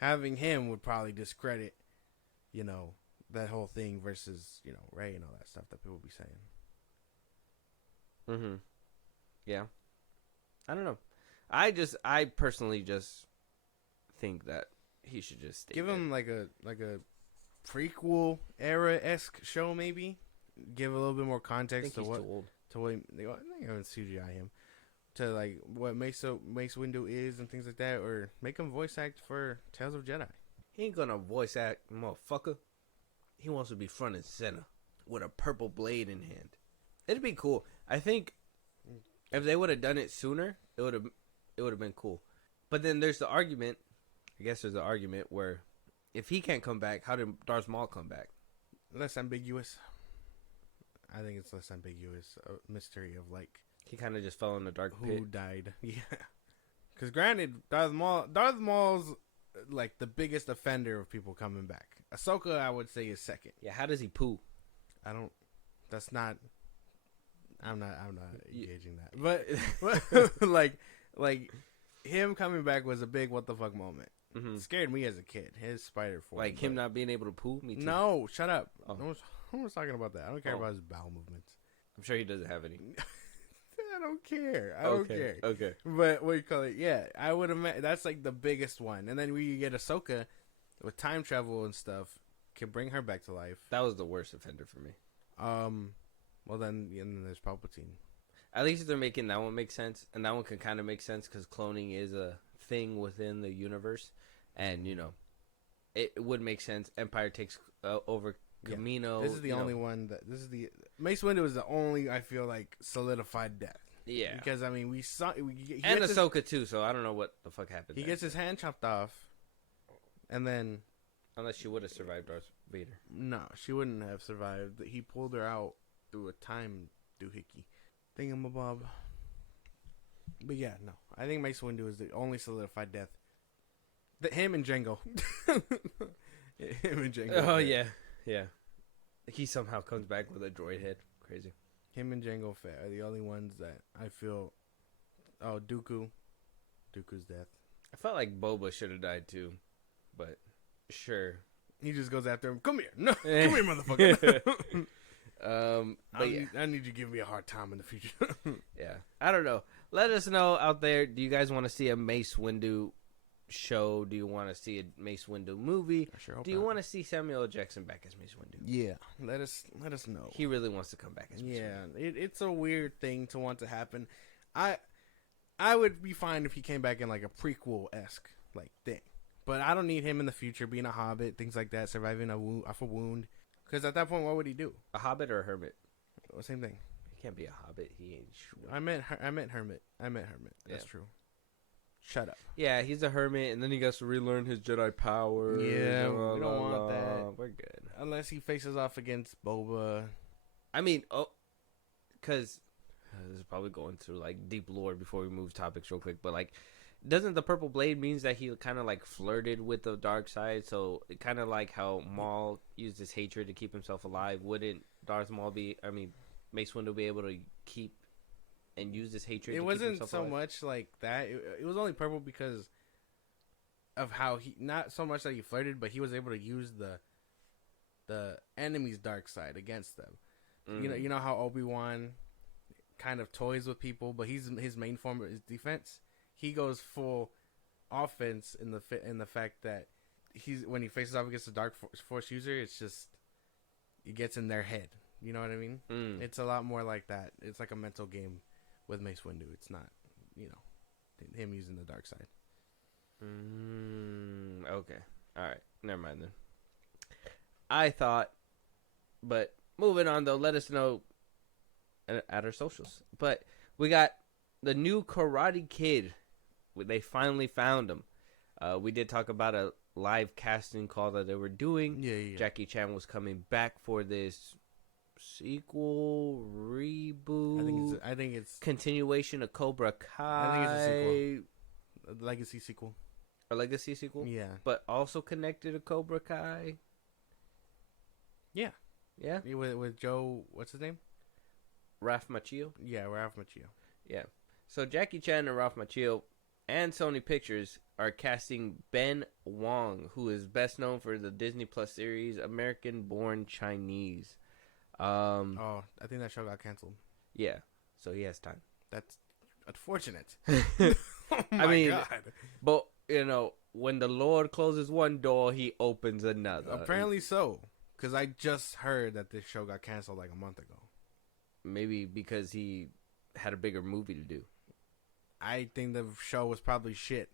having him would probably discredit, that whole thing versus Rey and all that stuff that people would be saying. Mm-hmm. Yeah. I don't know. I personally just think that he should just stay Give dead. him like a prequel era-esque show, maybe. Give a little bit more I context think to he's what too old. they haven't CGI him to like what Mace Windu is and things like that, or make him voice act for Tales of Jedi. He ain't gonna voice act, motherfucker. He wants to be front and center with a purple blade in hand. It'd be cool. I think if they would have done it sooner, it would have been cool. But then there's the argument. I guess there's the argument where if he can't come back, how did Darth Maul come back? Less ambiguous. I think it's less ambiguous. Mystery of like He kind of just fell in the dark who pit. died. Yeah. Because granted, Darth Maul's like the biggest offender of people coming back. Ahsoka, I would say, is second. Yeah, how does he poo? I'm not engaging that. But like him coming back was a big what the fuck moment. Mm-hmm. It scared me as a kid. His spider form. Like him not being able to poo? Me too. No, shut up. Oh. No one's talking about that. I don't care Oh. about his bowel movements. I'm sure he doesn't have any. I don't care. I don't care. Okay. But what do you call it? Yeah, I would imagine that's like the biggest one. And then we get Ahsoka with time travel and stuff, can bring her back to life. That was the worst offender for me. Well then there's Palpatine. At least they're making that one make sense, and that one can kind of make sense because cloning is a thing within the universe, and it would make sense. Empire takes over Camino. This is the only one that Mace Windu is the only I feel like solidified death. Yeah, Because I mean we saw he and gets Ahsoka too. So I don't know what the fuck happened. he there. gets his hand chopped off, and then Unless she would have survived Darth Vader. no, she wouldn't have survived. He pulled her out through a time doohickey thingamabob. But yeah, no, I think Mace Windu is the only solidified death. Him and Jango. Him and Jango. Oh yeah. He somehow comes back with a droid head. Crazy. Him and Jango Fett are the only ones that I feel. Oh, Dooku's death. I felt like Boba should have died too, but sure. He just goes after him. Come here, no, come here, motherfucker. But yeah. I need you to give me a hard time in the future. Yeah, I don't know. Let us know out there. Do you guys want to see a Mace Windu show? Do you want to see a Mace Windu movie? I sure hope Do you not. want to see Samuel L. Jackson back as Mace Windu? Yeah, let us know. He really wants to come back as Mace Windu. It's a weird thing to want to happen. I would be fine if he came back in like a prequel-esque like thing, but I don't need him in the future being a hobbit, things like that, surviving off a wound. Because at that point, what would he do? A hobbit or a hermit? Well, same thing. He can't be a hobbit. He ain't sure. I meant hermit. That's true. Shut up. Yeah, he's a hermit, and then he gets to relearn his Jedi powers. Yeah, Blah, we don't blah, want blah. that. We're good. Unless he faces off against Boba. I mean, because this is probably going through like deep lore before we move topics real quick, but like, doesn't the purple blade means that he kind of like flirted with the dark side? So kind of like how Maul used his hatred to keep himself alive. Wouldn't Mace Windu be able to keep and use this hatred? It to wasn't keep himself so alive? much like that. It was only purple because of how he, not so much that he flirted, but he was able to use the enemy's dark side against them. You know how Obi-Wan kind of toys with people, but his main form is defense. He goes full offense in the fact that when he faces off against a Dark Force user, it's just it gets in their head. You know what I mean? It's a lot more like that. It's like a mental game with Mace Windu. It's not, him using the dark side. Okay. All right. Never mind then. I thought, but moving on though, let us know at our socials. But we got the new Karate Kid. They finally found him. We did talk about a live casting call that they were doing. Yeah. Jackie Chan was coming back for this sequel, reboot. I think it's continuation of Cobra Kai. I think it's a sequel. A legacy sequel. A legacy sequel? Yeah. But also connected to Cobra Kai? Yeah. Yeah? With Joe, what's his name? Ralph Macchio? Yeah, Ralph Macchio. Yeah. So Jackie Chan and Ralph Macchio and Sony Pictures are casting Ben Wong, who is best known for the Disney Plus series American Born Chinese. I think that show got canceled. Yeah. So he has time. That's unfortunate. Oh my God. But, when the Lord closes one door, he opens another. Apparently so. Because I just heard that this show got canceled like a month ago. Maybe because he had a bigger movie to do. I think the show was probably shit.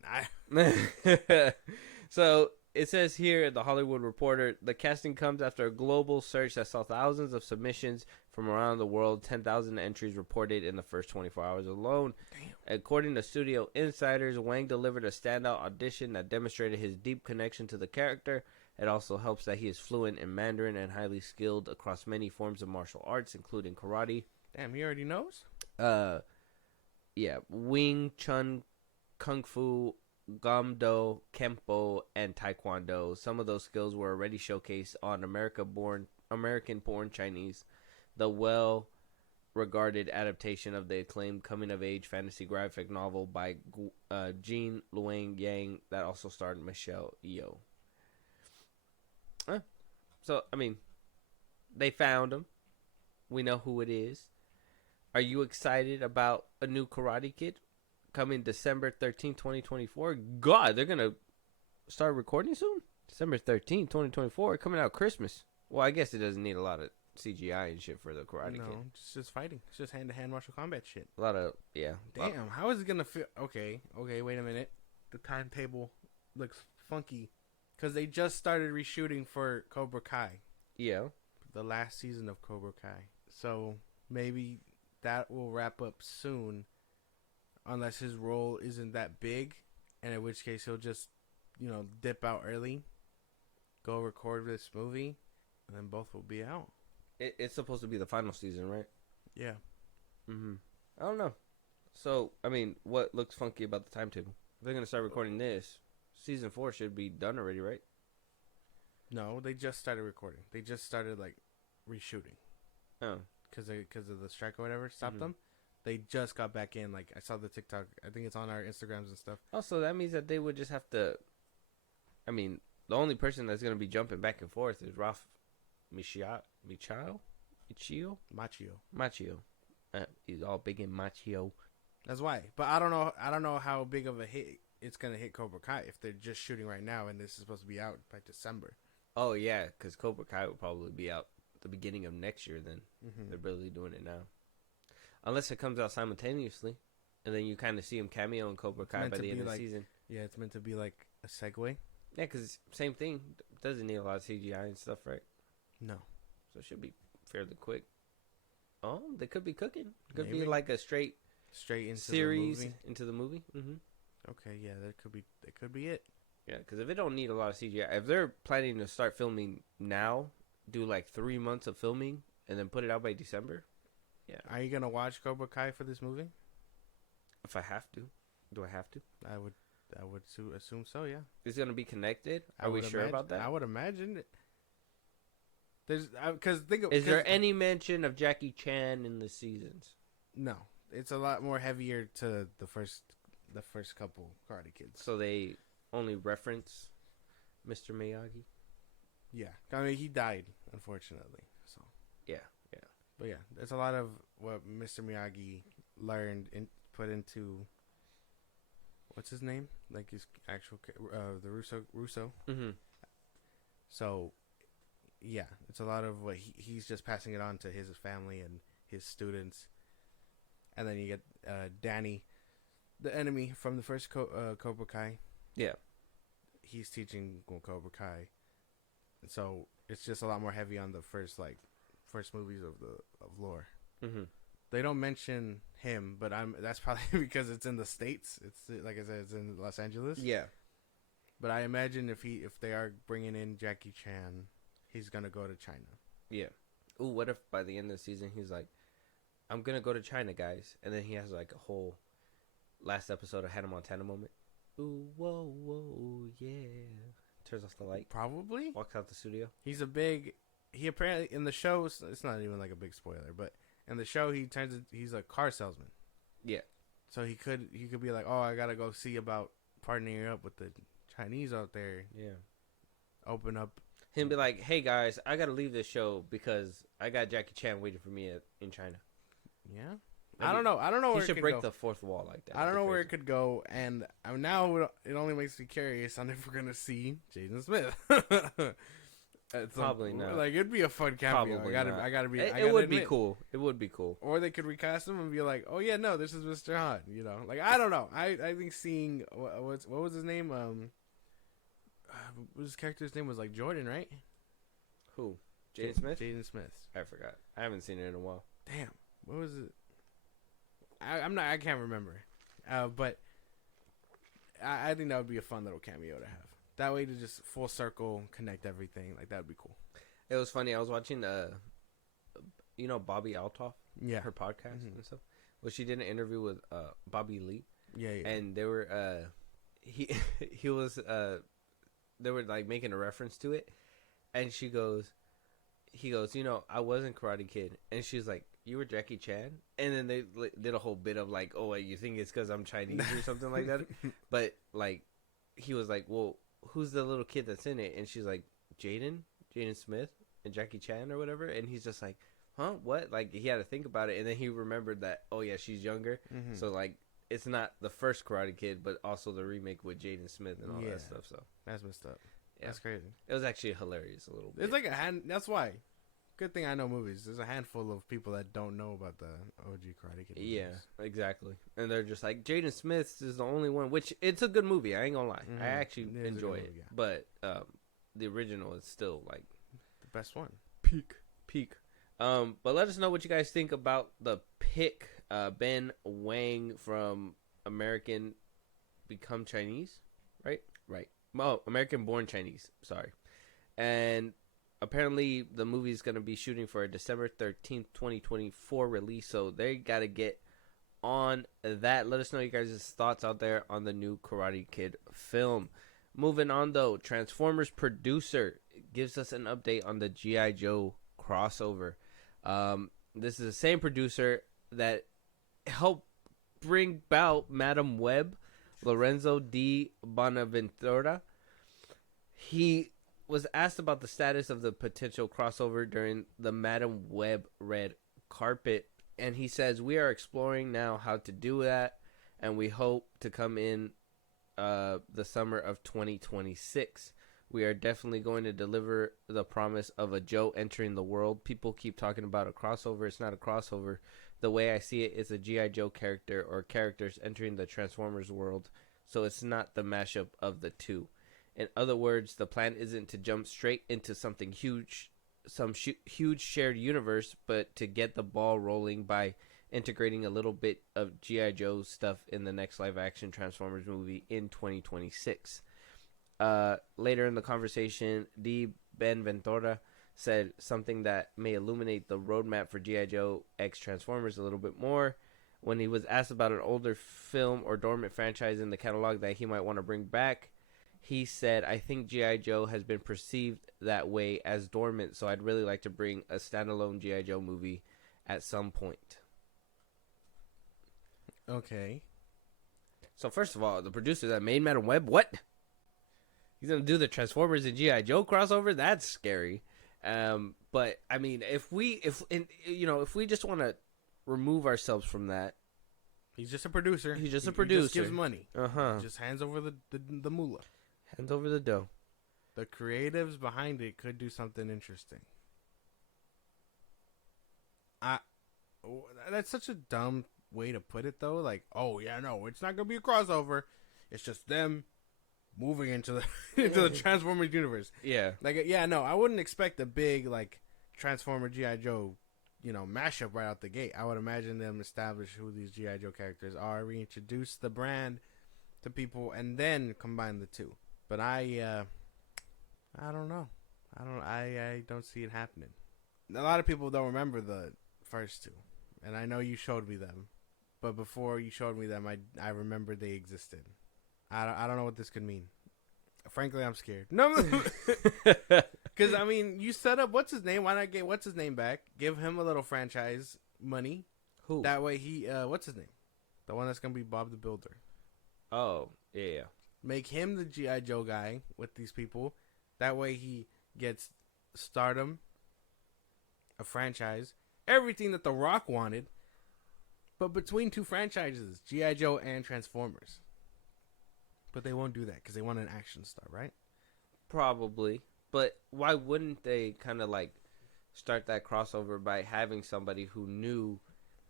So it says here, The Hollywood Reporter, the casting comes after a global search that saw thousands of submissions from around the world, 10,000 entries reported in the first 24 hours alone. Damn. According to studio insiders, Wang delivered a standout audition that demonstrated his deep connection to the character. It also helps that he is fluent in Mandarin and highly skilled across many forms of martial arts, including karate. Damn, he already knows? Yeah, Wing Chun, Kung Fu, Gamdo, Kempo, and Taekwondo. Some of those skills were already showcased on American-born Chinese, the well-regarded adaptation of the acclaimed coming-of-age fantasy graphic novel by Jean Luang Yang that also starred Michelle Yeoh. So, they found him. We know who it is. Are you excited about a new Karate Kid coming December 13th, 2024? God, they're going to start recording soon? December 13th, 2024, coming out Christmas. Well, I guess it doesn't need a lot of CGI and shit for the Karate Kid. No, it's just fighting. It's just hand-to-hand martial combat shit. A lot of, yeah. Damn, how is it going to feel? Okay, wait a minute. The timetable looks funky. Because they just started reshooting for Cobra Kai. Yeah. The last season of Cobra Kai. So, maybe that will wrap up soon. Unless his role isn't that big. And in which case, he'll just, dip out early. Go record this movie. And then both will be out. It's supposed to be the final season, right? Yeah. I don't know. So, what looks funky about the timetable? If they're going to start recording this, season 4 should be done already, right? No, they just started recording. They just started, reshooting. Oh. Because of the strike or whatever stopped them. They just got back in. I saw the TikTok. I think it's on our Instagrams and stuff. Oh, so that means that they would just have to... the only person that's going to be jumping back and forth is Ralph Macchio. He's all big and macho. That's why. But I don't know how big of a hit it's going to hit Cobra Kai if they're just shooting right now and this is supposed to be out by December. Oh, yeah, because Cobra Kai will probably be out the beginning of next year then. They're barely doing it now. Unless it comes out simultaneously. And then you kind of see him cameo in Cobra Kai by the end of the season. Yeah, it's meant to be like a segue. Yeah, because same thing. Doesn't need a lot of CGI and stuff, right? No. So it should be fairly quick. Oh, they could be cooking. Could Maybe. be like a straight into series the movie. into the movie. Okay, yeah, that could be it. Yeah, because if it don't need a lot of CGI, if they're planning to start filming now, do 3 months of filming and then put it out by December. Yeah. Are you gonna watch Cobra Kai for this movie? If I have to, do I have to? I would assume so. Yeah. It's gonna be connected. Are we sure about that? I would imagine it. There's Is there any mention of Jackie Chan in the seasons? No, it's a lot more heavier to the first couple Karate Kids. So they only reference Mr. Miyagi. Yeah, he died unfortunately. So yeah. But yeah, there's a lot of what Mr. Miyagi learned and put into what's his name, like his actual the Russo. Mm-hmm. So yeah, it's a lot of what he's just passing it on to his family and his students, and then you get Danny, the enemy from the first Cobra Kai. Yeah. He's teaching Cobra Kai, so it's just a lot more heavy on the first movies of lore. Mm-hmm. They don't mention him, but that's probably because it's in the States. It's like I said, it's in Los Angeles. Yeah. But I imagine if they are bringing in Jackie Chan, he's gonna go to China. Yeah. Ooh, what if by the end of the season he's like, I'm gonna go to China, guys, and then he has like a whole last episode of Hannah Montana moment. Ooh, whoa, whoa, yeah. Turns off the light. Probably. Walks out the studio. He apparently in the show, it's not even like a big spoiler, but in the show he's a car salesman. Yeah. So he could be like, oh, I gotta go see about partnering up with the Chinese out there. Yeah. Open up. Him be like, hey guys, I gotta leave this show because I got Jackie Chan waiting for me in China. Yeah. Maybe. I don't know where he should it could break go. the fourth wall like that. I don't know where it could go, and now it only makes me curious on if we're gonna see Jaden Smith. Probably not. Like it'd be a fun cameo. Probably I not. gotta be. It would be cool. It would be cool. Or they could recast him and be like, "Oh yeah, no, this is Mr. Han." You know, like I don't know. I think seeing what was his name? His character's name was like Jordan, right? Who? Jaden Smith? Jaden Smith. I forgot. I haven't seen it in a while. Damn. What was it? I can't remember. But I think that would be a fun little cameo to have. That way to just full circle connect everything. Like that would be cool. It was funny. I was watching Bobby Altoff, Yeah. her podcast and stuff. Well, she did an interview with Bobby Lee. Yeah. And they were he was they were like making a reference to it, and he goes, I wasn't Karate Kid, and she's like, you were Jackie Chan, and then they did a whole bit of like, oh, you think it's because I'm Chinese or something like that, but like he was like, well, who's the little kid that's in it, and she's like, Jaden Smith and Jackie Chan or whatever, and he's just like, huh, what? Like he had to think about it, and then he remembered that, oh yeah, she's younger, so like it's not the first Karate Kid, but also the remake with Jaden Smith and all that stuff. So that's messed up. Yeah. That's crazy. It was actually hilarious a little bit. It's like that's why. Good thing I know movies. There's a handful of people that don't know about the OG Karate Kid movies. Yeah, exactly. And they're just like, Jaden Smith is the only one, which it's a good movie. I ain't gonna lie. I actually enjoy it. Yeah. But the original is still like the best one. Peak. But let us know what you guys think about the pick. Ben Wang from American Become Chinese, right? Right. Oh, American Born Chinese. Sorry. And apparently the movie is going to be shooting for a December 13th, 2024 release. So they got to get on that. Let us know you guys' thoughts out there on the new Karate Kid film. Moving on, though, Transformers producer gives us an update on the G.I. Joe crossover. This is the same producer that helped bring about Madam Web, Lorenzo D. Bonaventura. He was asked about the status of the potential crossover during the Madam Web red carpet, and he says, we are exploring now how to do that, and we hope to come in the summer of 2026. We are definitely going to deliver the promise of a Joe entering the world. People keep talking about a crossover. It's not a crossover. The way I see it, it's a G.I. Joe character or characters entering the Transformers world, so it's not the mashup of the two. In other words, the plan isn't to jump straight into something huge, huge shared universe, but to get the ball rolling by integrating a little bit of G.I. Joe stuff in the next live-action Transformers movie in 2026. Later in the conversation, D. Benventura said something that may illuminate the roadmap for G.I. Joe X Transformers a little bit more. When he was asked about an older film or dormant franchise in the catalog that he might want to bring back, he said, I think G.I. Joe has been perceived that way as dormant, so I'd really like to bring a standalone G.I. Joe movie at some point. Okay. So first of all, the producer that made Madam Web, what? He's going to do the Transformers and G.I. Joe crossover? That's scary. But I mean, if we just want to remove ourselves from that, He's just a producer. He's just a He producer. just gives money. Uh-huh. Just hands over the moolah. Hands over the dough. The creatives behind it could do something interesting. That's such a dumb way to put it, though. Like, oh yeah, no, it's not gonna be a crossover. It's just them moving into the the Transformers universe. Yeah. Like, yeah, no, I wouldn't expect a big like Transformer G.I. Joe, mashup right out the gate. I would imagine them establish who these G.I. Joe characters are, reintroduce the brand to people, and then combine the two. But I don't know. I don't see it happening. A lot of people don't remember the first two, and I know you showed me them. But before you showed me them, I remembered they existed. I don't know what this could mean. Frankly, I'm scared. No, because I mean, you set up what's his name. Why not get what's his name back? Give him a little franchise money. Who? That way he what's his name? The one that's gonna be Bob the Builder. Oh yeah. Make him the G.I. Joe guy with these people. That way he gets stardom, a franchise, everything that The Rock wanted. But between two franchises, G.I. Joe and Transformers. But they won't do that because they want an action star, right? Probably. But why wouldn't they kind of like start that crossover by having somebody who knew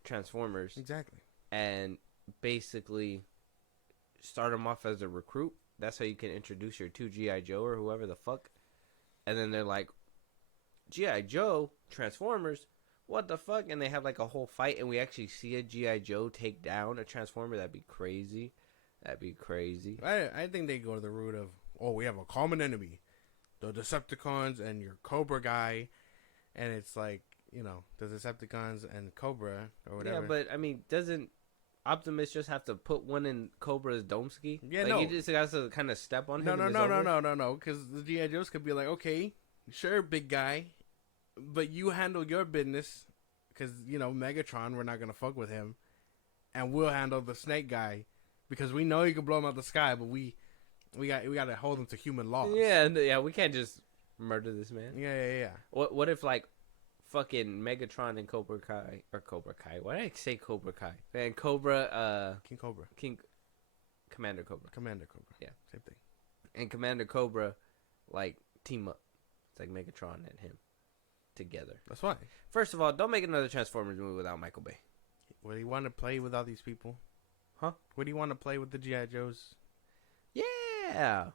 Transformers Exactly. and basically start them off as a recruit? That's how you can introduce your two G.I. Joe or whoever the fuck. And then they're like, G.I. Joe, Transformers, what the fuck? And they have like a whole fight and we actually see a G.I. Joe take down a Transformer. That'd be crazy. That'd be crazy. I think they go to the root of, we have a common enemy. The Decepticons and your Cobra guy. And it's like, the Decepticons and Cobra or whatever. Yeah, but I mean, doesn't Optimus just have to put one in Cobra's domeski? Yeah, like, no. He just has to kind of step on him. No. Because the G.I. Joes could be like, okay, sure, big guy. But you handle your business. Because, Megatron, we're not going to fuck with him. And we'll handle the snake guy. Because we know you can blow him out of the sky, but we got to hold him to human laws. Yeah, we can't just murder this man. Yeah. What if like fucking Megatron and Cobra Kai or Cobra Kai? Why did I say Cobra Kai? And Cobra, Commander Cobra. Commander Cobra. Yeah, same thing. And Commander Cobra, like team up. It's like Megatron and him together. That's why. First of all, don't make another Transformers movie without Michael Bay. Would he want to play with all these people? Huh? Would he want to play with the G.I. Joes? Yeah.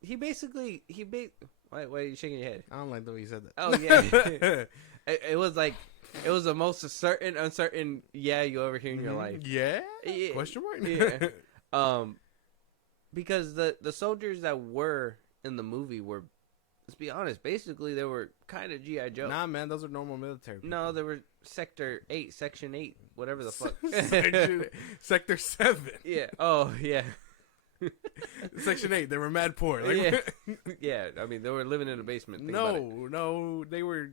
Why are you shaking your head? I don't like the way you said that. Oh, yeah. it was like, it was the most uncertain yeah you ever hear in your life. Yeah? Yeah. Question mark? Yeah. Because the soldiers that were in the movie were, let's be honest, basically they were kind of G.I. Joe. Nah, man, those are normal military people. No, they were Section 8, whatever the fuck. Sector 7. Yeah. Oh, yeah. Section 8, they were mad poor. Yeah. Yeah, I mean, they were living in a basement. Think about it. No, they were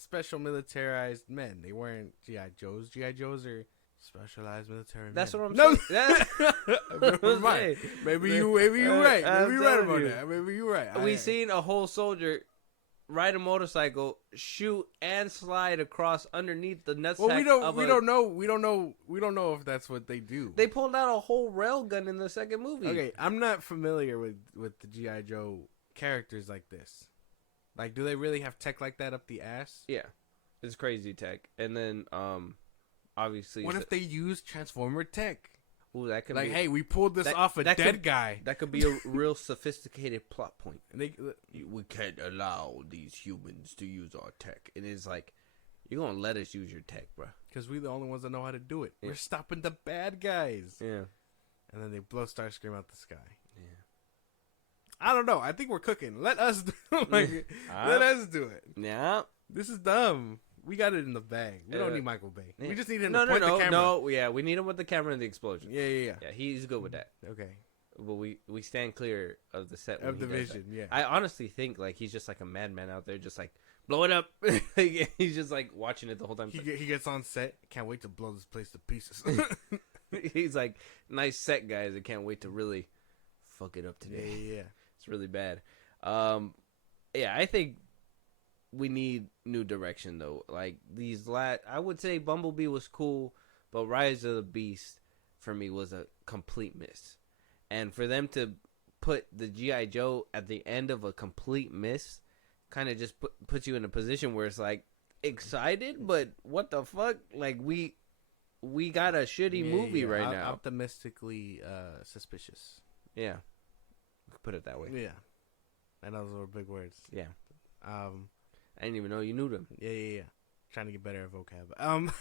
special militarized men. They weren't G.I. Joes. G.I. Joes are specialized military men. That's what I'm no. saying. Never mind. Maybe you're right. Maybe you're right about that. Maybe you're right. We seen a whole soldier ride a motorcycle, shoot and slide across underneath the nutsack. Well, we don't know if that's what they do. They pulled out a whole rail gun in the second movie. Okay, I'm not familiar with the G.I. Joe characters like this. Like, do they really have tech like that up the ass? Yeah, it's crazy tech. And then, obviously, what if they use Transformer tech? Ooh, that could like, be, hey, we pulled this off a dead guy. That could be a real sophisticated plot point. We can't allow these humans to use our tech. And it's like, you're going to let us use your tech, bro. Because we're the only ones that know how to do it. Yeah. We're stopping the bad guys. Yeah. And then they blow Starscream out the sky. Yeah. I don't know. I think we're cooking. Let us do it. Let us do it. Yeah. This is dumb. We got it in the bag. We don't need Michael Bay. Yeah. We just need him to point the camera. No, yeah, we need him with the camera and the explosion. Yeah. Yeah, he's good with that. Okay. But we stand clear of the set. Of the vision, yeah. I honestly think like he's just like a madman out there, just like blow it up. He's just like watching it the whole time. He gets on set. Can't wait to blow this place to pieces. He's like, nice set guys. I can't wait to really fuck it up today. Yeah. It's really bad. Yeah, I think we need new direction though. Like I would say Bumblebee was cool, but Rise of the Beast for me was a complete miss. And for them to put the G.I. Joe at the end of a complete miss kind of just puts you in a position where it's like excited, but what the fuck? Like we got a shitty movie right now. Optimistically suspicious. Yeah. Put it that way. Yeah. And those were big words. Yeah. I didn't even know you knew them. Yeah. Trying to get better at vocab.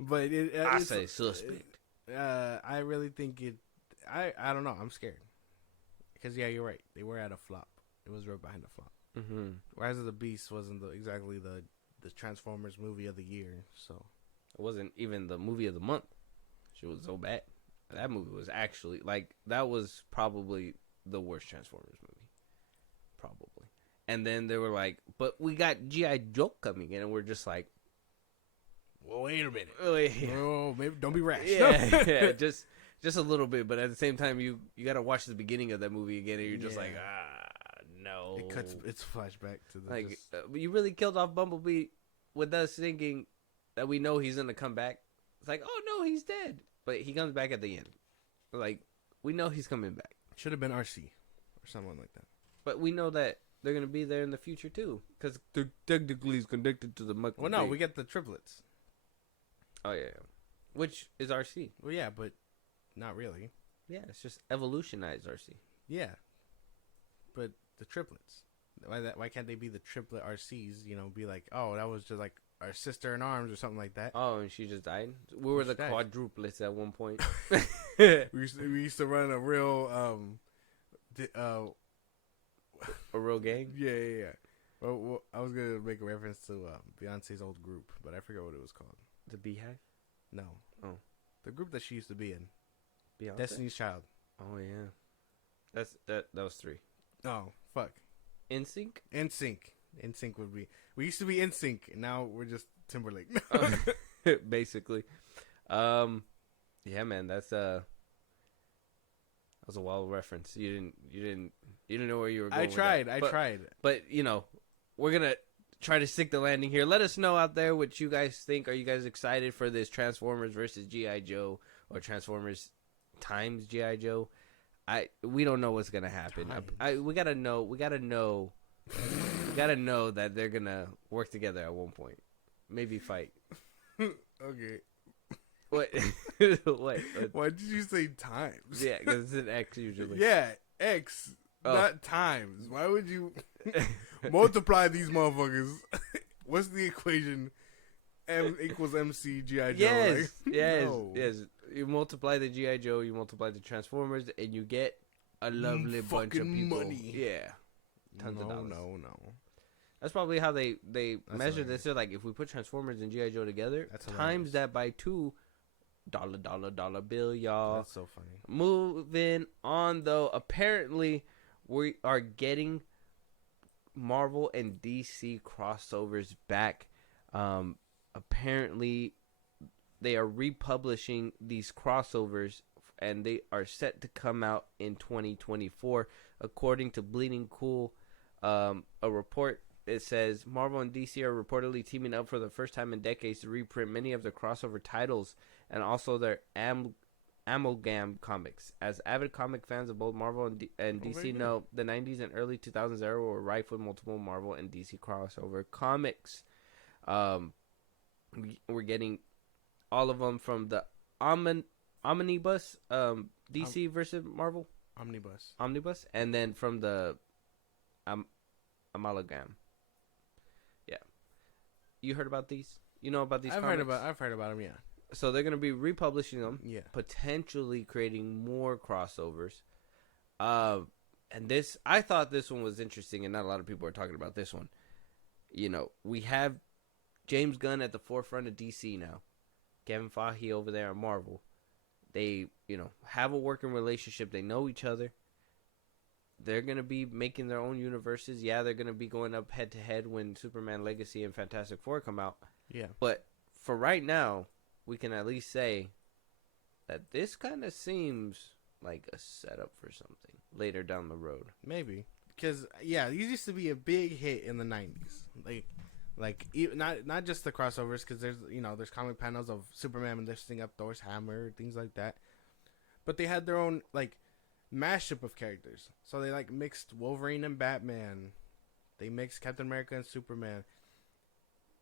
But I say suspect. I really think it. I don't know. I'm scared. Because yeah, you're right. They were at a flop. It was right behind the flop. Mm-hmm. Rise of the Beast wasn't exactly the Transformers movie of the year. So it wasn't even the movie of the month. She was so bad. That movie was actually that was probably the worst Transformers movie. Probably. And then they were like, but we got G.I. Joe coming in, and we're just like, well, wait a minute. Oh, maybe don't be rash. Yeah, just a little bit, but at the same time, you got to watch the beginning of that movie again, and you're just like, no. It's flashback to the you really killed off Bumblebee with us thinking that we know he's gonna come back. It's like, oh no, he's dead, but he comes back at the end. Like we know he's coming back. Should have been RC or someone like that. But we know that they're gonna be there in the future too, because technically he's connected to the Michael. Well, no, we get the triplets. Oh yeah, which is RC. Well, yeah, but not really. Yeah, it's just evolutionized RC. Yeah, but the triplets. Why can't they be the triplet RCs? You know, be like, oh, that was just like our sister in arms or something like that. Oh, and she just died. We were the quadruplets at one point. we used to run a real a real gang. Yeah. Well, I was gonna make a reference to Beyonce's old group, but I forgot what it was called. The Beehive? No. Oh, the group that she used to be in. Beyonce? Destiny's Child. Oh yeah, that was 3. Oh fuck. NSYNC? NSYNC would be. We used to be NSYNC, and now we're just Timberlake. Basically. Yeah, man, that was a wild reference. You didn't know where you were going. I tried. But you know, we're gonna try to stick the landing here. Let us know out there what you guys think. Are you guys excited for this Transformers versus G.I. Joe or Transformers times G.I. Joe? We don't know what's gonna happen. We gotta know that they're gonna work together at one point. Maybe fight. Okay. What? What? Why did you say times? Yeah, because it's an X usually. Yeah, X, not times. Why would you multiply these motherfuckers? What's the equation? M equals MC G.I. Joe. Yes, yes. You multiply the G.I. Joe, you multiply the Transformers, and you get a lovely bunch of people. Money. Yeah. Tons of dollars. No. That's probably how they measure this. They're like, if we put Transformers and G.I. Joe together, times that by 2, dollar bill, y'all. That's so funny. Moving on, though, apparently we are getting Marvel and DC crossovers back. Apparently they are republishing these crossovers, and they are set to come out in 2024, according to Bleeding Cool. A report, it says Marvel and DC are reportedly teaming up for the first time in decades to reprint many of their crossover titles and also their amalgam comics. As avid comic fans of both Marvel and DC know, the 90s and early 2000s era were rife with multiple Marvel and DC crossover comics. We're getting all of them from the Omnibus, DC versus Marvel. Omnibus, and then from the amalgam. Yeah, you heard about these? You know about these? I've heard about them. Yeah. So they're gonna be republishing them. Yeah. Potentially creating more crossovers. And this, I thought this one was interesting, and not a lot of people are talking about this one. You know, we have James Gunn at the forefront of DC now. Kevin Feige over there at Marvel. They, have a working relationship. They know each other. They're going to be making their own universes. Yeah, they're going to be going up head-to-head when Superman Legacy and Fantastic Four come out. Yeah. But for right now, we can at least say that this kind of seems like a setup for something later down the road. Maybe. Because these used to be a big hit in the 90s. Not just the crossovers, because there's comic panels of Superman lifting up Thor's hammer, things like that. But they had their own like mashup of characters. So they like mixed Wolverine and Batman. They mixed Captain America and Superman,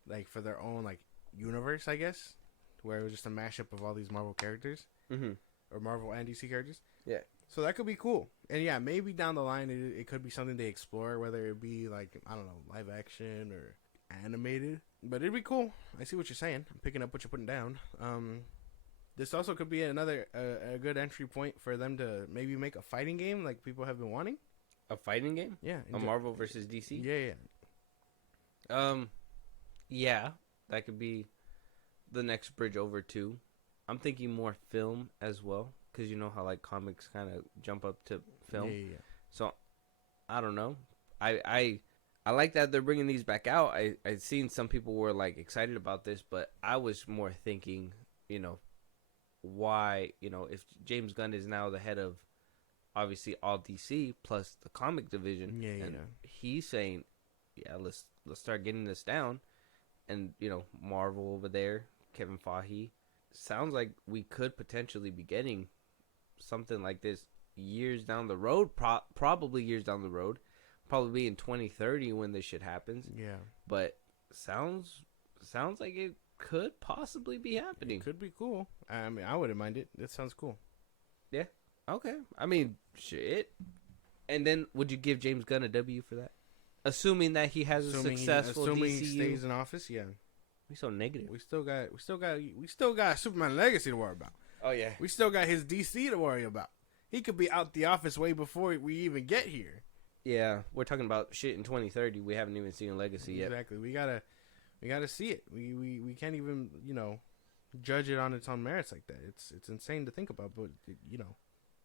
like for their own like universe, I guess, where it was just a mashup of all these Marvel characters, or Marvel and DC characters. Yeah. So that could be cool. And yeah, maybe down the line it could be something they explore, whether it be like, I don't know, live action or animated. But it'd be cool. I see what you're saying. I'm picking up what you're putting down. This also could be another a good entry point for them to maybe make a fighting game like people have been wanting. A fighting game? Yeah. A Marvel versus DC? Yeah. Yeah, that could be the next bridge over too. I'm thinking more film as well, because you know how like comics kind of jump up to film. Yeah. So I don't know. I like that they're bringing these back out. I've seen some people were like excited about this, but I was more thinking, why, if James Gunn is now the head of obviously all DC plus the comic division, and he's saying, let's start getting this down, and Marvel over there, Kevin Feige, sounds like we could potentially be getting something like this years down the road, probably years down the road, probably in 2030 when this shit happens. Yeah. But sounds like it could possibly be happening. It could be cool. I mean, I wouldn't mind it. That sounds cool. Yeah. Okay. I mean, shit. And then would you give James Gunn a W for that? Assuming that he has a successful DCU. He stays in office, yeah. We so negative. We still got Superman legacy to worry about. Oh yeah. We still got his DC to worry about. He could be out the office way before we even get here. Yeah, we're talking about shit in 2030. We haven't even seen Legacy yet. Exactly. We gotta see it. We can't even judge it on its own merits like that. It's insane to think about, but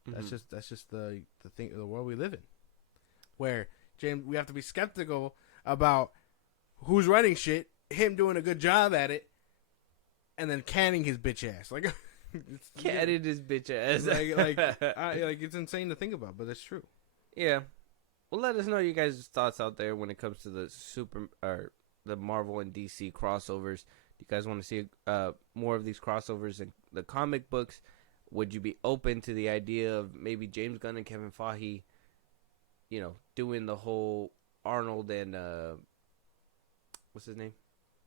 that's just the thing, the world we live in, where we have to be skeptical about who's running shit, him doing a good job at it, and then canning his bitch ass. Like canning his bitch ass. like it's insane to think about, but it's true. Yeah. Well, let us know your guys' thoughts out there when it comes to the Marvel and DC crossovers. Do you guys want to see more of these crossovers in the comic books? Would you be open to the idea of maybe James Gunn and Kevin Feige, doing the whole Arnold and what's his name?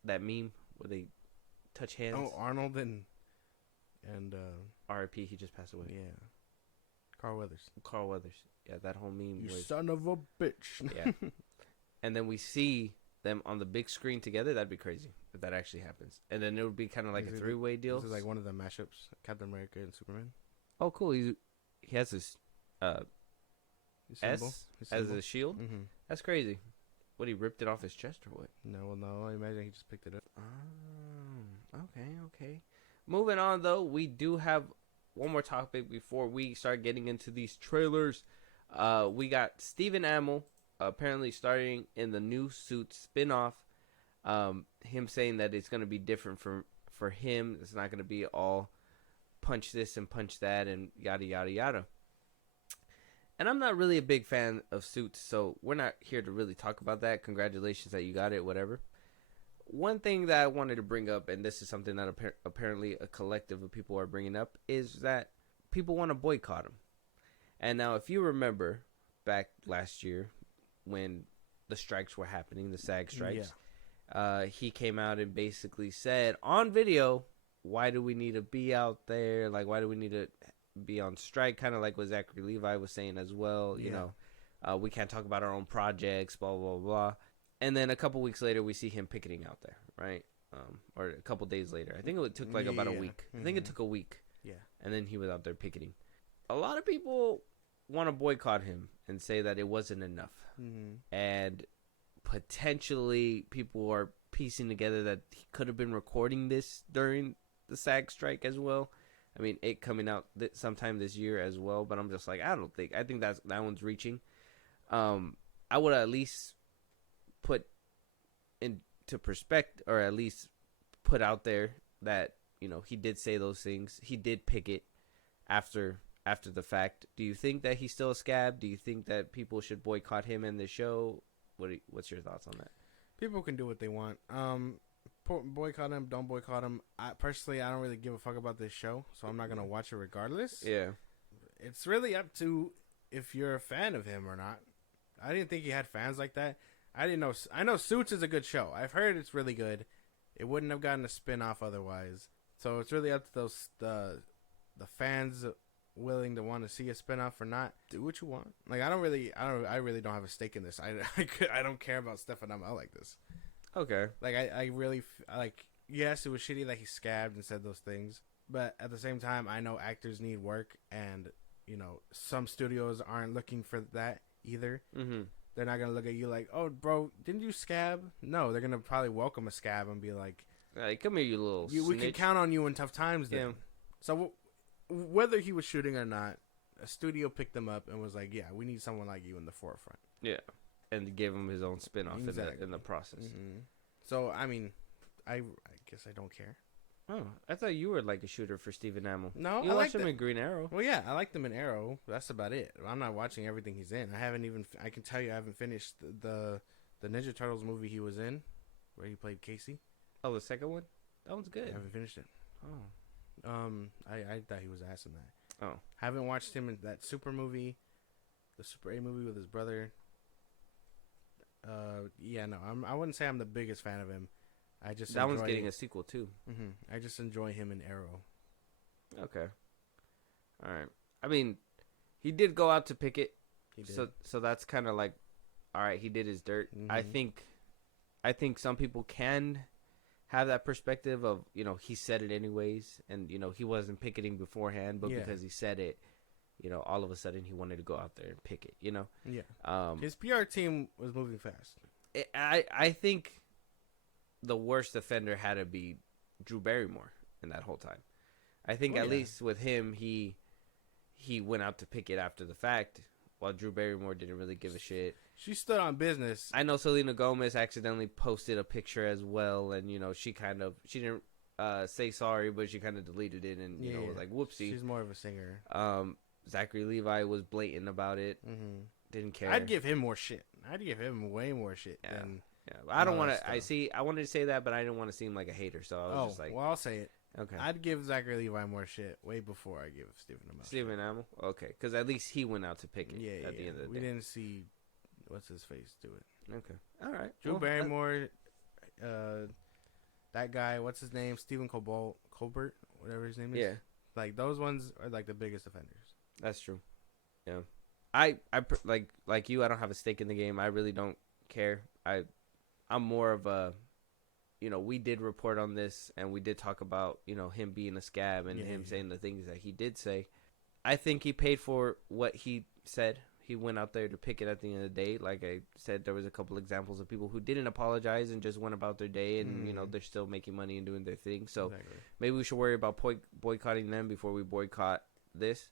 That meme where they touch hands. Oh, Arnold and R.I.P. He just passed away. Yeah. Carl Weathers. Yeah, that whole meme. You son of a bitch. Yeah. And then we see them on the big screen together. That'd be crazy if that actually happens. And then it would be kind of like a three-way deal. This is like one of the mashups, Captain America and Superman. Oh, cool. He has his symbol, S as a shield. Mm-hmm. That's crazy. What, he ripped it off his chest or what? No. I imagine he just picked it up. Oh, okay. Moving on, though, we do have one more topic before we start getting into these trailers. We got Stephen Amell apparently starting in the new Suits spinoff. Him saying that it's going to be different for him. It's not going to be all punch this and punch that and yada, yada, yada. And I'm not really a big fan of Suits, so we're not here to really talk about that. Congratulations that you got it, whatever. One thing that I wanted to bring up, and this is something that apparently a collective of people are bringing up, is that people want to boycott him. And now, if you remember back last year when the strikes were happening, the SAG strikes, he came out and basically said on video, why do we need to be out there? Like, why do we need to be on strike? Kind of like what Zachary Levi was saying as well. We can't talk about our own projects, blah, blah, blah. And then a couple weeks later, we see him picketing out there, right? Or a couple days later. I think it took like about a week. I think it took a week. Yeah. And then he was out there picketing. A lot of people want to boycott him and say that it wasn't enough. Mm-hmm. And potentially people are piecing together that he could have been recording this during the SAG strike as well. I mean, it coming out sometime this year as well. But I'm just like, I think that one's reaching. I would at least put into perspective, or at least put out there that he did say those things. He did picket after after the fact. Do you think that he's still a scab? Do you think that people should boycott him and the show? What's your thoughts on that? People can do what they want. Boycott him, don't boycott him. I don't really give a fuck about this show, so I'm not gonna watch it regardless. Yeah, it's really up to if you're a fan of him or not. I didn't think he had fans like that. I didn't know. I know Suits is a good show. I've heard it's really good. It wouldn't have gotten a spin-off otherwise. So it's really up to those the fans willing to want to see a spin-off or not. Do what you want. Like I really don't have a stake in this. I don't care about Stefan Amell like this. Okay. Like I really like. Yes, it was shitty that he scabbed and said those things, but at the same time, I know actors need work, and you know some studios aren't looking for that either. Mm-hmm. They're not gonna look at you like, "Oh, bro, didn't you scab?" No, they're gonna probably welcome a scab and be like, "Hey, come here, you little snitch. We can count on you in tough times." Then, yeah. So whether he was shooting or not, a studio picked him up and was like, "Yeah, we need someone like you in the forefront." Yeah, and gave him his own spin-off in the process. Mm-hmm. So I mean, I guess I don't care. Oh, I thought you were like a shooter for Stephen Amell. No, you watched him in Green Arrow. Well, yeah, I liked him in Arrow. That's about it. I'm not watching everything he's in. I can tell you, I haven't finished the Ninja Turtles movie he was in, where he played Casey. Oh, the second one? That one's good. I haven't finished it. Oh. I thought he was ass in that. Oh. Haven't watched him in that Super movie, the Super 8 movie with his brother. Yeah, no, I wouldn't say I'm the biggest fan of him. That one's getting a sequel too. Mm-hmm. I just enjoy him in Arrow. Okay. All right. I mean, he did go out to pick it. He did. So that's kind of like, all right, he did his dirt. Mm-hmm. I think some people can have that perspective of, you know, he said it anyways, and you know he wasn't picketing beforehand, but because he said it, you know, all of a sudden he wanted to go out there and pick it. You know. Yeah. His PR team was moving fast. I think the worst offender had to be Drew Barrymore in that whole time. I think at least with him, he went out to pick it after the fact, while Drew Barrymore didn't really give a shit. She stood on business. I know Selena Gomez accidentally posted a picture as well, and you know she didn't say sorry, but she kind of deleted it, and you know was like whoopsie. She's more of a singer. Zachary Levi was blatant about it. Mm-hmm. Didn't care. I'd give him more shit. I'd give him way more shit than. Yeah, I don't want to. I wanted to say that, but I didn't want to seem like a hater, so I was just like, well, I'll say it. Okay. I'd give Zachary Levi more shit way before I give Stephen Amell. Stephen Amell? Okay, because at least he went out to pick it at the end of the day. We didn't see what's his face do it. Okay, all right. Drew Barrymore, that guy, what's his name? Stephen Colbert, whatever his name is. Yeah, like those ones are like the biggest offenders. That's true. Yeah, I like you. I don't have a stake in the game. I really don't care. I'm more of a, you know, we did report on this and we did talk about, you know, him being a scab and him saying the things that he did say. I think he paid for what he said. He went out there to pick it at the end of the day. Like I said, there was a couple examples of people who didn't apologize and just went about their day and, you know, they're still making money and doing their thing. So maybe we should worry about boycotting them before we boycott this.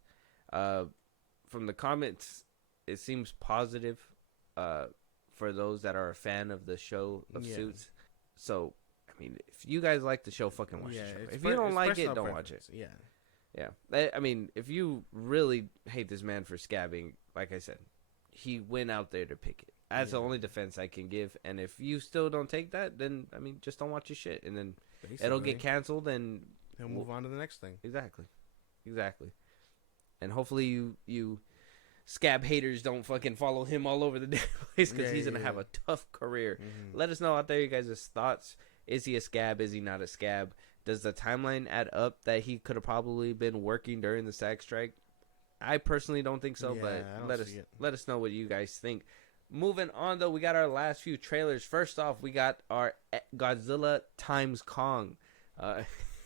From the comments, it seems positive, for those that are a fan of the show of Suits. So, I mean, if you guys like the show, fucking watch the show. If you don't like it, don't watch it. Yeah. I mean, if you really hate this man for scabbing, like I said, he went out there to pick it. That's the only defense I can give. And if you still don't take that, then, I mean, just don't watch his shit. And then it'll get canceled and he'll move on to the next thing. Exactly. And hopefully you scab haters don't fucking follow him all over the place because he's going to have a tough career. Mm-hmm. Let us know out there you guys' thoughts. Is he a scab? Is he not a scab? Does the timeline add up that he could have probably been working during the SAG strike? I personally don't think so, but let us know what you guys think. Moving on, though, we got our last few trailers. First off, we got our Godzilla x Kong.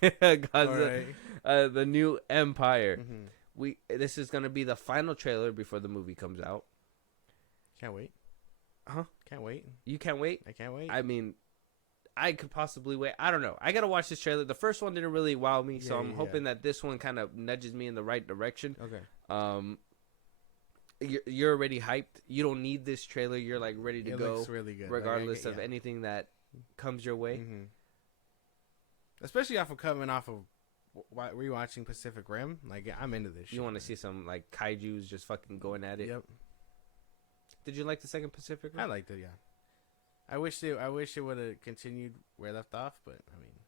Godzilla, the new Empire. Mm-hmm. This is going to be the final trailer before the movie comes out. Can't wait. Huh? Can't wait. You can't wait? I can't wait. I mean, I could possibly wait. I don't know. I got to watch this trailer. The first one didn't really wow me, so I'm hoping that this one kind of nudges me in the right direction. Okay. You're already hyped. You don't need this trailer. You're like ready to go. Looks really good. Regardless of anything that comes your way. Mm-hmm. Especially coming off of rewatching Pacific Rim. Like, yeah, I'm into this shit. You want to see some like kaiju's just fucking going at it? Yep. Did you like the second Pacific Rim? I liked it, yeah. I wish it would have continued where it left off, but I mean,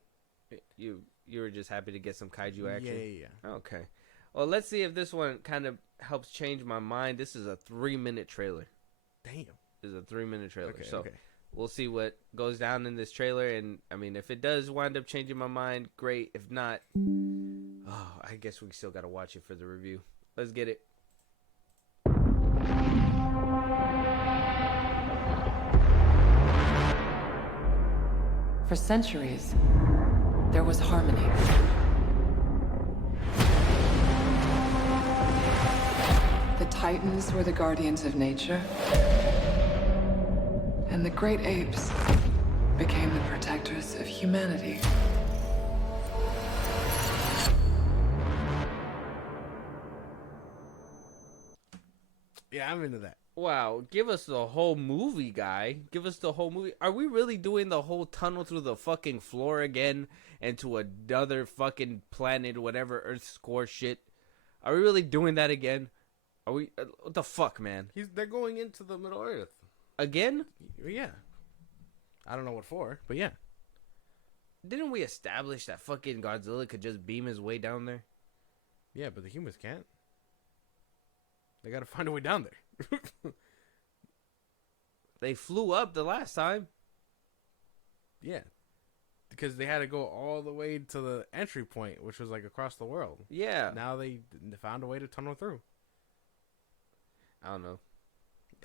you were just happy to get some kaiju action. Yeah. Okay. Well, let's see if this one kind of helps change my mind. This is a 3-minute trailer. Damn. This is a 3-minute trailer. Okay, so okay. we'll see what goes down in this trailer. And I mean, if it does wind up changing my mind, great. If not, I guess we still got to watch it for the review. Let's get it. For centuries, there was harmony. The Titans were the guardians of nature, and the great apes became the protectors of humanity. Yeah, I'm into that. Wow, give us the whole movie, guy. Give us the whole movie. Are we really doing the whole tunnel through the fucking floor again and to another fucking planet, whatever Earth's core shit? Are we really doing that again? Are we? What the fuck, man? They're going into the Middle Earth Again? Yeah. I don't know what for, but yeah. Didn't we establish that fucking Godzilla could just beam his way down there? Yeah, but the humans can't. They got to find a way down there. They flew up the last time. Yeah. Because they had to go all the way to the entry point, which was like across the world. Yeah. Now they found a way to tunnel through. I don't know.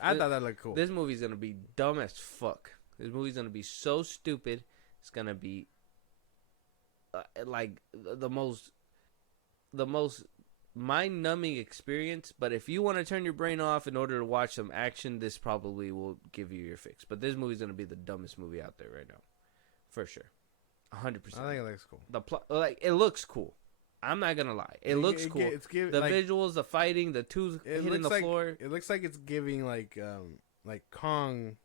I thought that looked cool. This movie's gonna be dumb as fuck. This movie's gonna be so stupid. It's gonna be like the most mind-numbing experience. But if you want to turn your brain off in order to watch some action, this probably will give you your fix. But this movie's gonna be the dumbest movie out there right now, for sure, 100%. I think it looks cool. The plot, like, it looks cool. I'm not gonna lie, it looks cool. The like, visuals, the fighting, the two hitting the floor. It looks like it's giving like Kong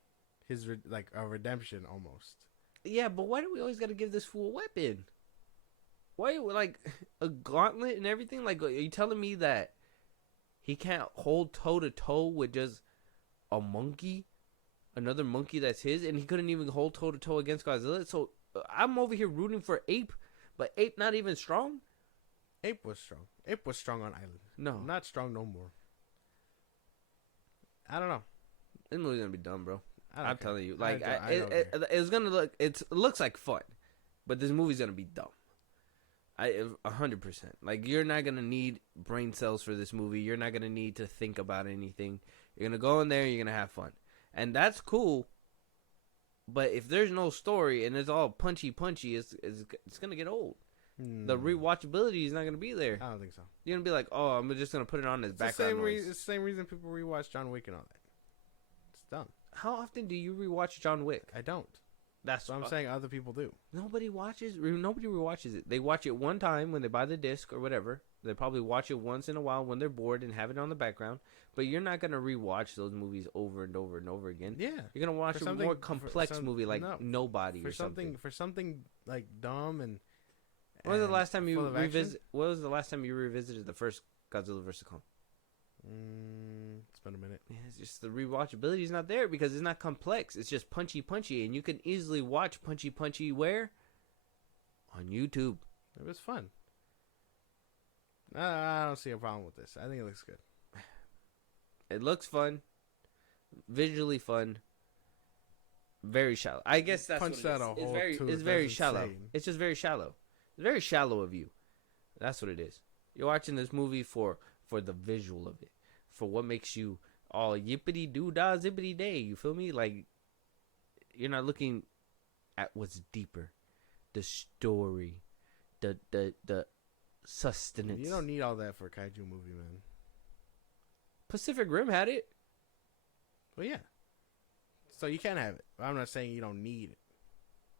his like a redemption almost. Yeah, but why do we always gotta give this fool a weapon? Why, like, a gauntlet and everything? Like, are you telling me that he can't hold toe-to-toe with just a monkey? Another monkey that's his? And he couldn't even hold toe-to-toe against Godzilla? So, I'm over here rooting for Ape, but Ape not even strong? Ape was strong. Ape was strong on Island. No. Not strong no more. I don't know. This movie's gonna be dumb, bro. I'm telling you. I Like, don't it's gonna look... It looks like fun, but this movie's gonna be dumb. 100%. Like, you're not gonna need brain cells for this movie. You're not gonna need to think about anything. You're gonna go in there. You're gonna have fun, and that's cool. But if there's no story and it's all punchy, it's gonna get old. The rewatchability is not gonna be there. I don't think so. You're gonna be like, oh, I'm just gonna put it on as background noise. It's the same reason people rewatch John Wick and all that. It's dumb. How often do you rewatch John Wick? I don't. That's what I'm saying. Other people do. Nobody rewatches it. They watch it one time when they buy the disc or whatever. They probably watch it once in a while when they're bored and have it on the background. But you're not gonna rewatch those movies over and over and over again. Yeah, you're gonna watch a more complex movie like Nobody or something. For something like dumb and. When was the last time you revisited? What was the last time you revisited the first Godzilla vs. Kong? It's been a minute. Yeah, it's just the rewatchability is not there because it's not complex. It's just punchy, and you can easily watch punchy where? On YouTube. It was fun. I don't see a problem with this. I think it looks good. It looks fun, visually fun, very shallow. I guess that's what it is. It's very shallow. It's just very shallow. It's very shallow of you. That's what it is. You're watching this movie for the visual of it, for what makes you all yippity doo dah zippity day. You feel me? Like, you're not looking at what's deeper, the story, the sustenance. You don't need all that for a kaiju movie, man. Pacific Rim had it. Well, yeah. So you can have it. I'm not saying you don't need it.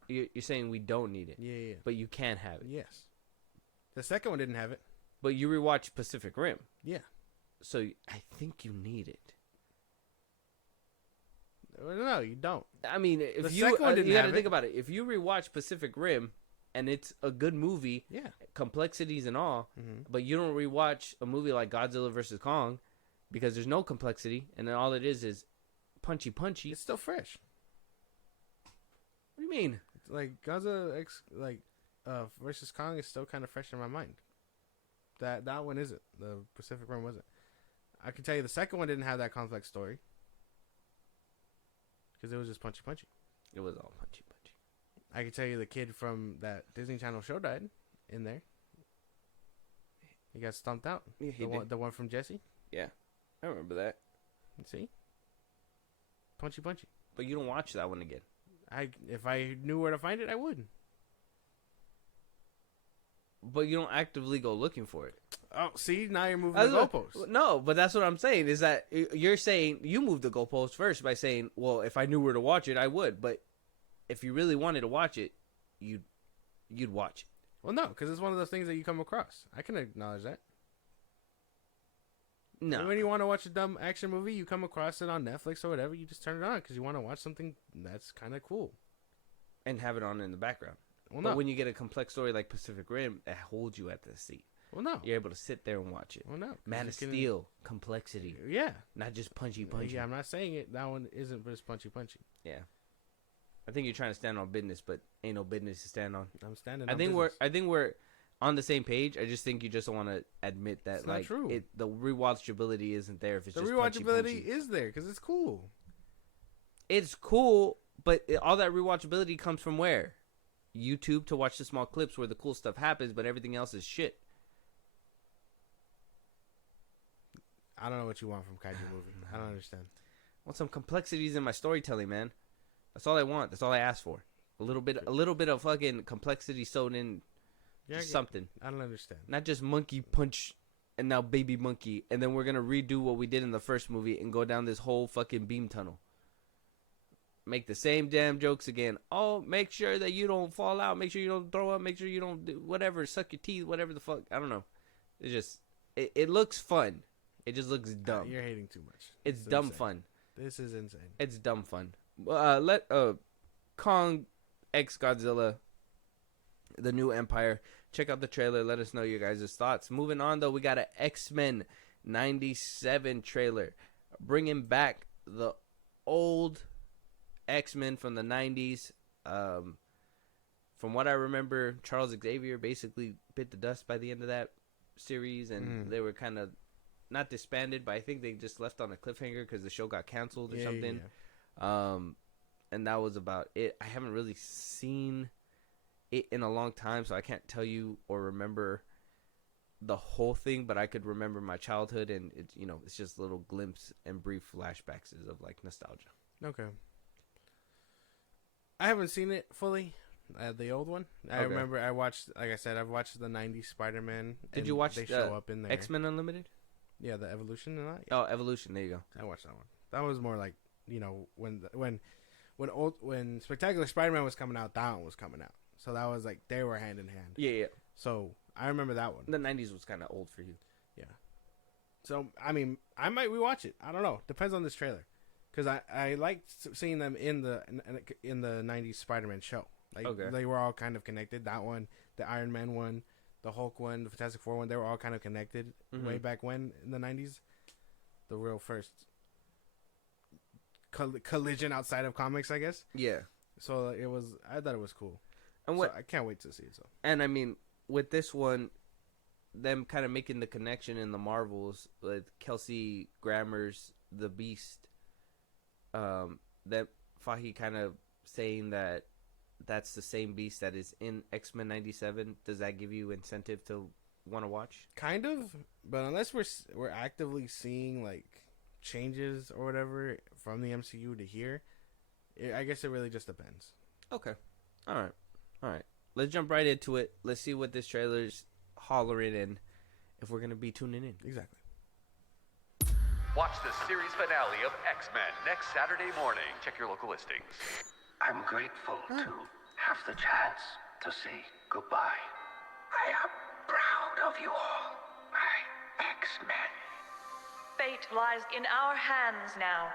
You're saying we don't need it. Yeah. But you can have it. Yes. The second one didn't have it. But you rewatched Pacific Rim. Yeah. So I think you need it. No, you don't. I mean, if the you second one didn't you got to have think it. about it. If you rewatch Pacific Rim, and it's a good movie, Yeah. complexities and all, Mm-hmm. but you don't rewatch a movie like Godzilla versus Kong because there's no complexity, and then all it is punchy. It's still fresh. What do you mean? Like Godzilla X, versus Kong is still kind of fresh in my mind. That one isn't. The Pacific Rim wasn't. I can tell you the second one didn't have that complex story because it was just punchy. It was all punchy. I can tell you the kid from that Disney Channel show died in there. He got stomped out. Yeah, The one from Jesse. Yeah, I remember that. See, punchy. But you don't watch that one again. If I knew where to find it, I would. But you don't actively go looking for it. Oh, see, now you're moving the goalposts. No, but that's what I'm saying. Is that you're saying you moved the goalpost first by saying, "Well, if I knew where to watch it, I would." But if you really wanted to watch it, you'd watch it. Well, no, because it's one of those things that you come across. I can acknowledge that. No, When you want to watch a dumb action movie, you come across it on Netflix or whatever. You just turn it on because you want to watch something that's kind of cool. and have it on in the background. Well, But no. when you get a complex story like Pacific Rim, it holds you at the seat. Well, no. You're able to sit there and watch it. Well, no. 'cause Man you of can- Steel, complexity, Yeah. not just punchy. Yeah, I'm not saying it. That one isn't just punchy. Yeah. I think you're trying to stand on business, but ain't no business to stand on. I'm standing. I on think business. we're on the same page. I just think you just don't want to admit that It's not true. the rewatchability isn't there if it's The just rewatchability punchy. is there because it's cool. It's cool, but all that rewatchability comes from where? YouTube to watch the small clips where the cool stuff happens, but everything else is shit. I don't know what you want from kaiju movie. I don't understand. I want some complexities in my storytelling, man. That's all I want. That's all I ask for. A little bit of fucking complexity sewn in, Yeah, just something. I don't understand. Not just monkey punch and now baby monkey, and then we're gonna redo what we did in the first movie and go down this whole fucking beam tunnel. Make the same damn jokes again. Oh, make sure that you don't fall out. Make sure you don't throw up. Make sure you don't do whatever. Suck your teeth. Whatever the fuck. I don't know. It's just it looks fun. It just looks dumb. You're hating too much. It's This is dumb insane. fun. This is insane. It's dumb fun. Let Kong X Godzilla, the new Empire. Check out the trailer. Let us know your guys' thoughts. Moving on though, we got an X-Men 97 trailer, bringing back the old X-Men from the 90s. From what I remember, Charles Xavier basically bit the dust by the end of that series, and they were kind of not disbanded, but I think they just left on a cliffhanger because the show got canceled or something. Yeah. And that was about it. I haven't really seen it in a long time, so I can't tell you or remember the whole thing, but I could remember my childhood, and it's just little glimpse and brief flashbacks of like nostalgia. Okay. I haven't seen it fully. The old one. I Okay. remember I watched, like I said, I've watched the 90s Spider-Man. Did you watch They the show up in there. X-Men Unlimited? Yeah, the Evolution and that. Oh, Evolution. There you go. I watched that one. That was more like, when Spectacular Spider-Man was coming out, that one was coming out. So that was like they were hand in hand. Yeah. So I remember that one. The 90s was kind of old for you. Yeah. So I mean, I might rewatch it. I don't know. Depends on this trailer, because I liked seeing them in the 90s Spider-Man show. Like Okay. they were all kind of connected. That one, the Iron Man one, the Hulk one, the Fantastic Four one. They were all kind of connected way back when in the 90s. The real first collision outside of comics, I guess. Yeah. So it was. I thought it was cool. And So I can't wait to see it. So And I mean, with this one, them kind of making the connection in the Marvels with Kelsey Grammer's The Beast, that Fahi kind of saying that that's the same Beast that is in X-Men 97. Does that give you incentive to want to watch? kind of, but unless we're actively seeing like changes or whatever from the MCU to here, I guess it really just depends. Okay. All right. Let's jump right into it. Let's see what this trailer's hollering and if we're going to be tuning in. Exactly. Watch the series finale of X-Men next Saturday morning. Check your local listings. I'm grateful to have the chance to say goodbye. I am proud of you all, my X-Men. Fate lies in our hands now.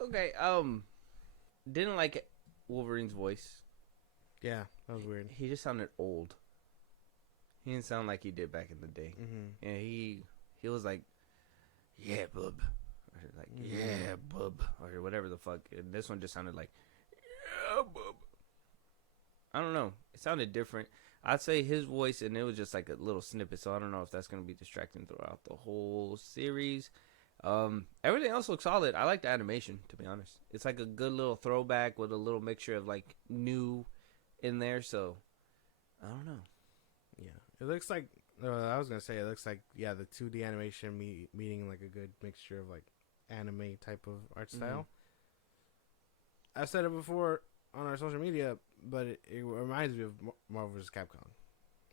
Okay, didn't like Wolverine's voice. Yeah, That was weird. He just sounded old. He didn't sound like he did back in the day. Mm-hmm. And he was like, yeah, bub. Or like, yeah, bub. Or whatever the fuck. And this one just sounded like, yeah, bub. I don't know. It sounded different. I'd say his voice, and it was just like a little snippet, so I don't know if that's going to be distracting throughout the whole series. Everything else looks solid. I like the animation, to be honest. It's like a good little throwback with a little mixture of like new in there, so I don't know. Yeah, it looks like I was gonna say it looks like the 2D animation meeting like a good mixture of like anime type of art style. I've said it before on our social media, but it reminds me of Marvel vs. Capcom,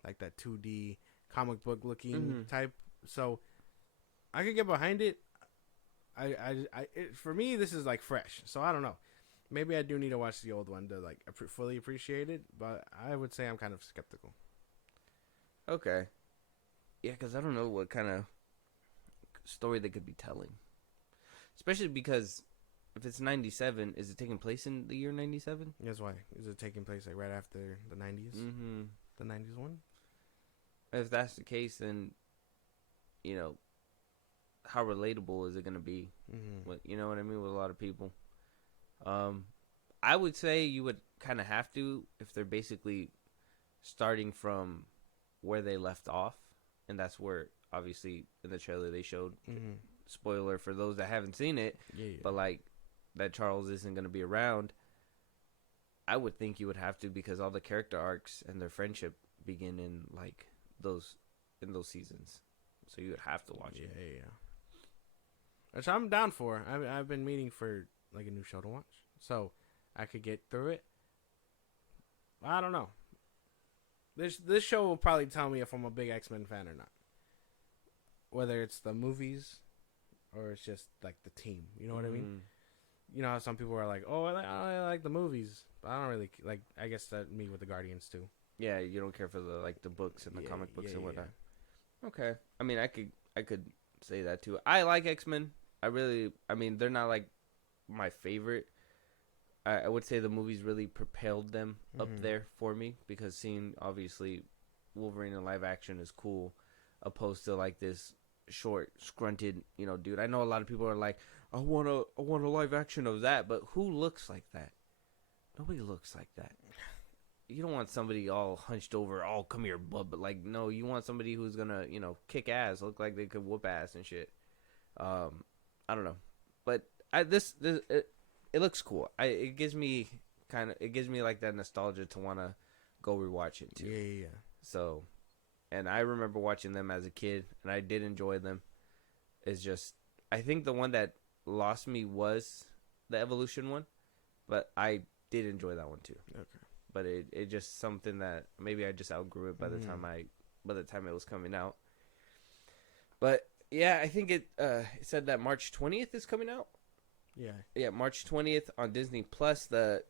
like that 2D comic book looking type. So I could get behind it. For me, this is like fresh, so I don't know. Maybe I do need to watch the old one to like fully appreciate it, but I would say I'm kind of skeptical. Okay. Yeah, because I don't know what kind of story they could be telling. Especially because if it's 97, is it taking place in the year 97? That's why. Is it taking place like right after the 90s? Mm-hmm. The 90s one? If that's the case, then, you know, how relatable is it going to be? With, you know what I mean? With a lot of people. I would say you would kind of have to if they're basically starting from where they left off. And that's where, obviously, in the trailer they showed. Spoiler for those that haven't seen it. Yeah. But, like, that Charles isn't going to be around. I would think you would have to because all the character arcs and their friendship begin in, like, those seasons. So you would have to watch it. Yeah. Which I'm down for. I've been meaning for, like, a new show to watch. So I could get through it. I don't know. This show will probably tell me if I'm a big X-Men fan or not. Whether it's the movies or it's just like the team. You know what I mean? You know how some people are like, oh, I like the movies. But I don't really like, I guess that me with the Guardians too. Yeah, you don't care for the books and the comic books and whatnot. Yeah. Okay. I mean, I could say that too. I like X-Men. They're not like my favorite. I would say the movies really propelled them up there for me because seeing obviously Wolverine in live action is cool, opposed to like this short, scrunted, dude. I know a lot of people are like, I want a live action of that, but who looks like that? Nobody looks like that. You don't want somebody all hunched over, oh come here, bub. But like, no, you want somebody who's gonna, kick ass, look like they could whoop ass and shit. I don't know, but it looks cool. It gives me like that nostalgia to want to go rewatch it too. Yeah. So, and I remember watching them as a kid, and I did enjoy them. It's just, I think the one that lost me was the Evolution one, but I did enjoy that one too. Okay. But it just something that maybe I just outgrew it by the time it was coming out. But yeah, I think it said that March 20th is coming out. Yeah, March 20th on Disney Plus. I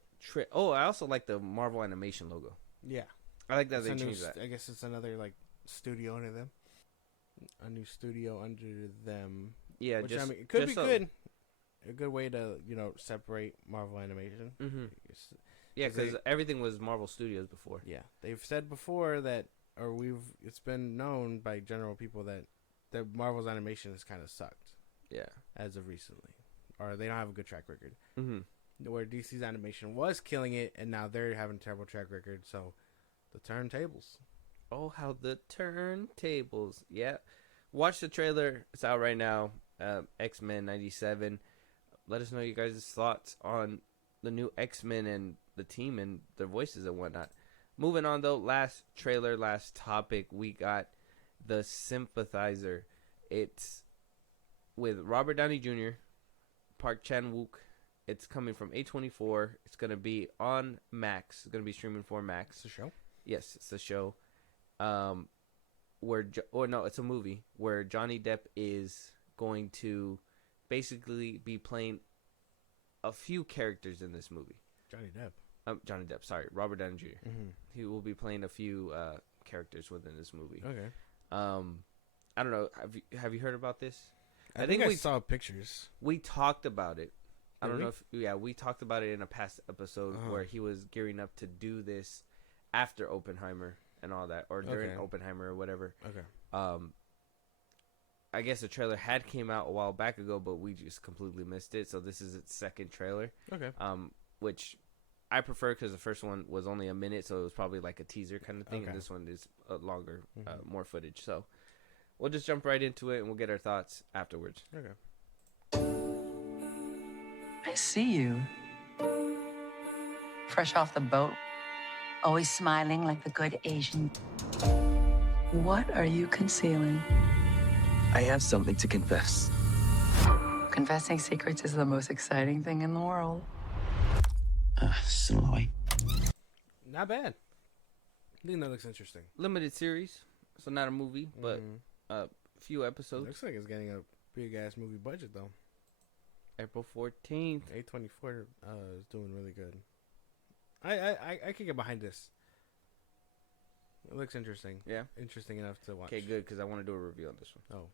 also like the Marvel animation logo. Yeah, I like that they changed that. I guess it's another like studio under them, a new studio under them. Yeah, it could be good. A good way to separate Marvel animation. Yeah, because everything was Marvel Studios before. Yeah, they've said before that, it's been known by general people that the Marvel's animation has kind of sucked. Yeah, as of recently. Or they don't have a good track record. Where DC's animation was killing it, and now they're having a terrible track record. So, the turntables. Oh, how the turntables! Yeah, watch the trailer. It's out right now. X-Men 97. Let us know you guys' thoughts on the new X-Men and the team and their voices and whatnot. Moving on though, last topic, we got the Sympathizer. It's with Robert Downey Jr., Park Chan-wook. It's coming from A24. It's going to be on Max. It's going to be streaming for Max. It's a show? Yes, it's a show. It's a movie where Johnny Depp is going to basically be playing a few characters in this movie. Johnny Depp, sorry. Robert Downey Jr. He will be playing a few characters within this movie. Okay. I don't know. Have you heard about this? I think we saw pictures. We talked about it. I don't know we if we talked about it in a past episode where he was gearing up to do this after Oppenheimer and all that, or during Okay. Oppenheimer or whatever. Okay. I guess the trailer had came out a while back ago, but we just completely missed it. So this is its second trailer. Okay. Which I prefer because the first one was only a minute, so it was probably like a teaser kind of thing, Okay. and this one is longer, more footage. So we'll just jump right into it, and we'll get our thoughts afterwards. Okay. I see you. Fresh off the boat, always smiling like the good Asian. What are you concealing? I have something to confess. Confessing secrets is the most exciting thing in the world. Snowy. Not bad. I think that looks interesting. Limited series, so not a movie, but Mhm. a few episodes. Looks like it's getting a big ass movie budget though. April 14th. A24 is doing really good. I could get behind this. It looks interesting. Yeah. Interesting enough to watch. Okay, good, because I want to do a review on this one. Oh.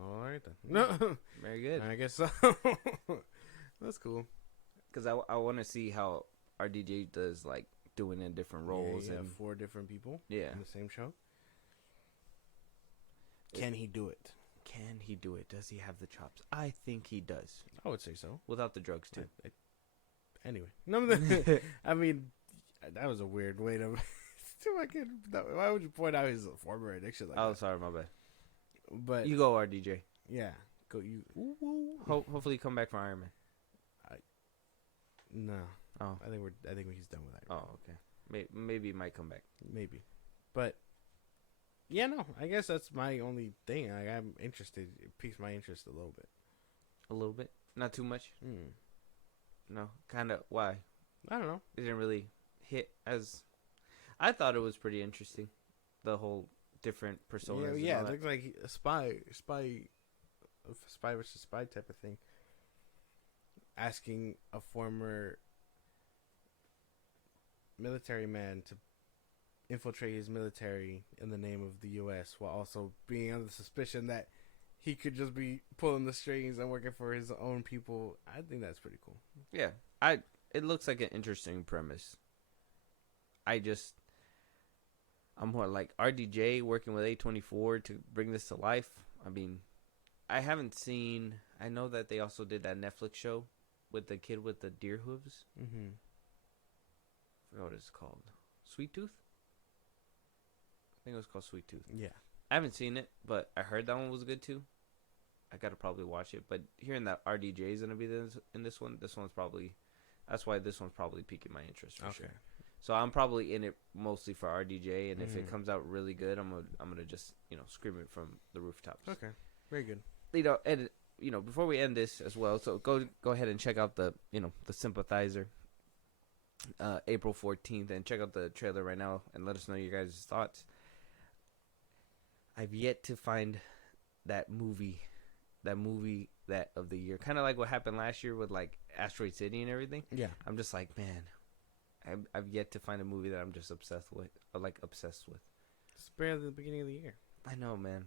All right then. No. Very good. I guess so. That's cool. Because I want to see how RDJ does, like, doing in different roles. Yeah, and 4 different people. Yeah. In the same show. Can he do it? Can he do it? Does he have the chops? I think he does. I would say so. Without the drugs, too. Anyway. No, I mean, that was a weird way to... Why would you point out his former addiction like that? Sorry, my bad. But You go, RDJ. yeah, go you. Hopefully you come back for Iron Man. No, Oh. I think he's done with that. Oh, okay. Maybe he might come back. Maybe, but yeah, no. I guess that's my only thing. I'm interested. It piques my interest a little bit. A little bit. Not too much. Hmm. No. Kind of. Why? I don't know. It didn't really hit as... I thought it was pretty interesting. The whole different personas. Yeah, and it all looks like a spy versus spy type of thing. Asking a former military man to infiltrate his military in the name of the U.S. while also being under suspicion that he could just be pulling the strings and working for his own people. I think that's pretty cool. Yeah. It looks like an interesting premise. I'm more like RDJ working with A24 to bring this to life. I mean, I haven't seen... I know that they also did that Netflix show with the kid with the deer hooves. Mm-hmm. I forgot what it's called. Sweet Tooth? I think it was called Sweet Tooth. Yeah. I haven't seen it, but I heard that one was good too. I gotta probably watch it. But hearing that RDJ is gonna be in this one, that's why this one's probably piquing my interest for sure. So I'm probably in it mostly for RDJ, and if it comes out really good, I'm gonna just scream it from the rooftops. Okay, very good. And before we end this as well, so go ahead and check out the Sympathizer, April 14th, and check out the trailer right now and let us know your guys' thoughts. I've yet to find that movie that of the year, kind of like what happened last year with like Asteroid City and everything. Yeah, I'm just like, man, I've yet to find a movie that I'm just obsessed with. It's barely the beginning of the year. I know, man,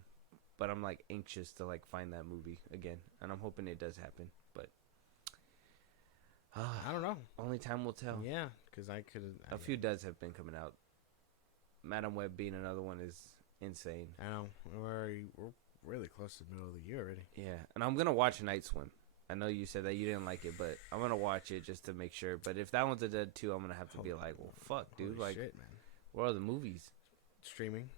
but I'm like anxious to like find that movie again, and I'm hoping it does happen. But I don't know. Only time will tell. Yeah, because A few duds have been coming out. Madam Web being another one is insane. I know we're really close to the middle of the year already. Yeah, and I'm gonna watch Night Swim. I know you said that you didn't like it, but I'm gonna watch it just to make sure. But if that one's a dud too, I'm gonna have to be like, well, fuck, dude. Holy Like, shit, man. where are the movies? Streaming.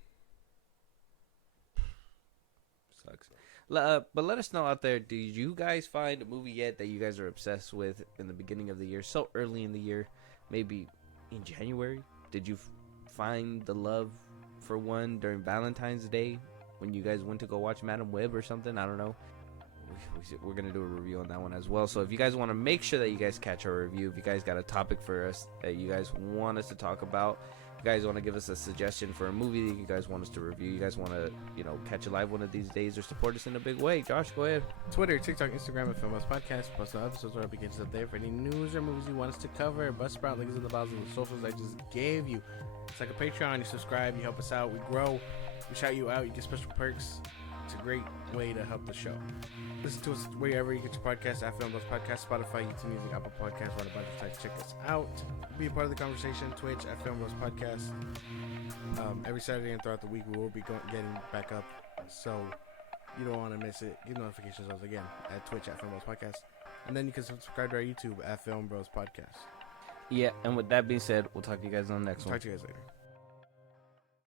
Sucks. But let us know out there. Did you guys find a movie yet that you guys are obsessed with in the beginning of the year? So early in the year, maybe in January. Did you find the love for one during Valentine's Day when you guys went to go watch Madam Web or something? I don't know. We're going to do a review on that one as well. So if you guys want to make sure that you guys catch our review, if you guys got a topic for us that you guys want us to talk about, if you guys want to give us a suggestion for a movie that you guys want us to review, you guys want to, catch a live one of these days or support us in a big way, Josh, go ahead. Twitter, TikTok, Instagram, and FIlmBros Podcast. Post our episodes or applications up there for any news or movies you want us to cover. Buzzsprout, links in the bottom of the socials I just gave you. It's like a Patreon. You subscribe, you help us out, we grow, we shout you out, you get special perks. It's a great way to help the show. Listen to us wherever you get your podcasts, at FIlmBros Podcast, Spotify, YouTube Music, Apple Podcasts, run a bunch of sites. Check us out. Be a part of the conversation. Twitch at FIlmBros Podcast. Every Saturday and throughout the week, we will be getting back up. So you don't want to miss it. Get notifications once again at Twitch at FIlmBros Podcast. And then you can subscribe to our YouTube at FIlmBros Podcast. Yeah, and with that being said, we'll talk to you guys on the next one. Talk to you guys later.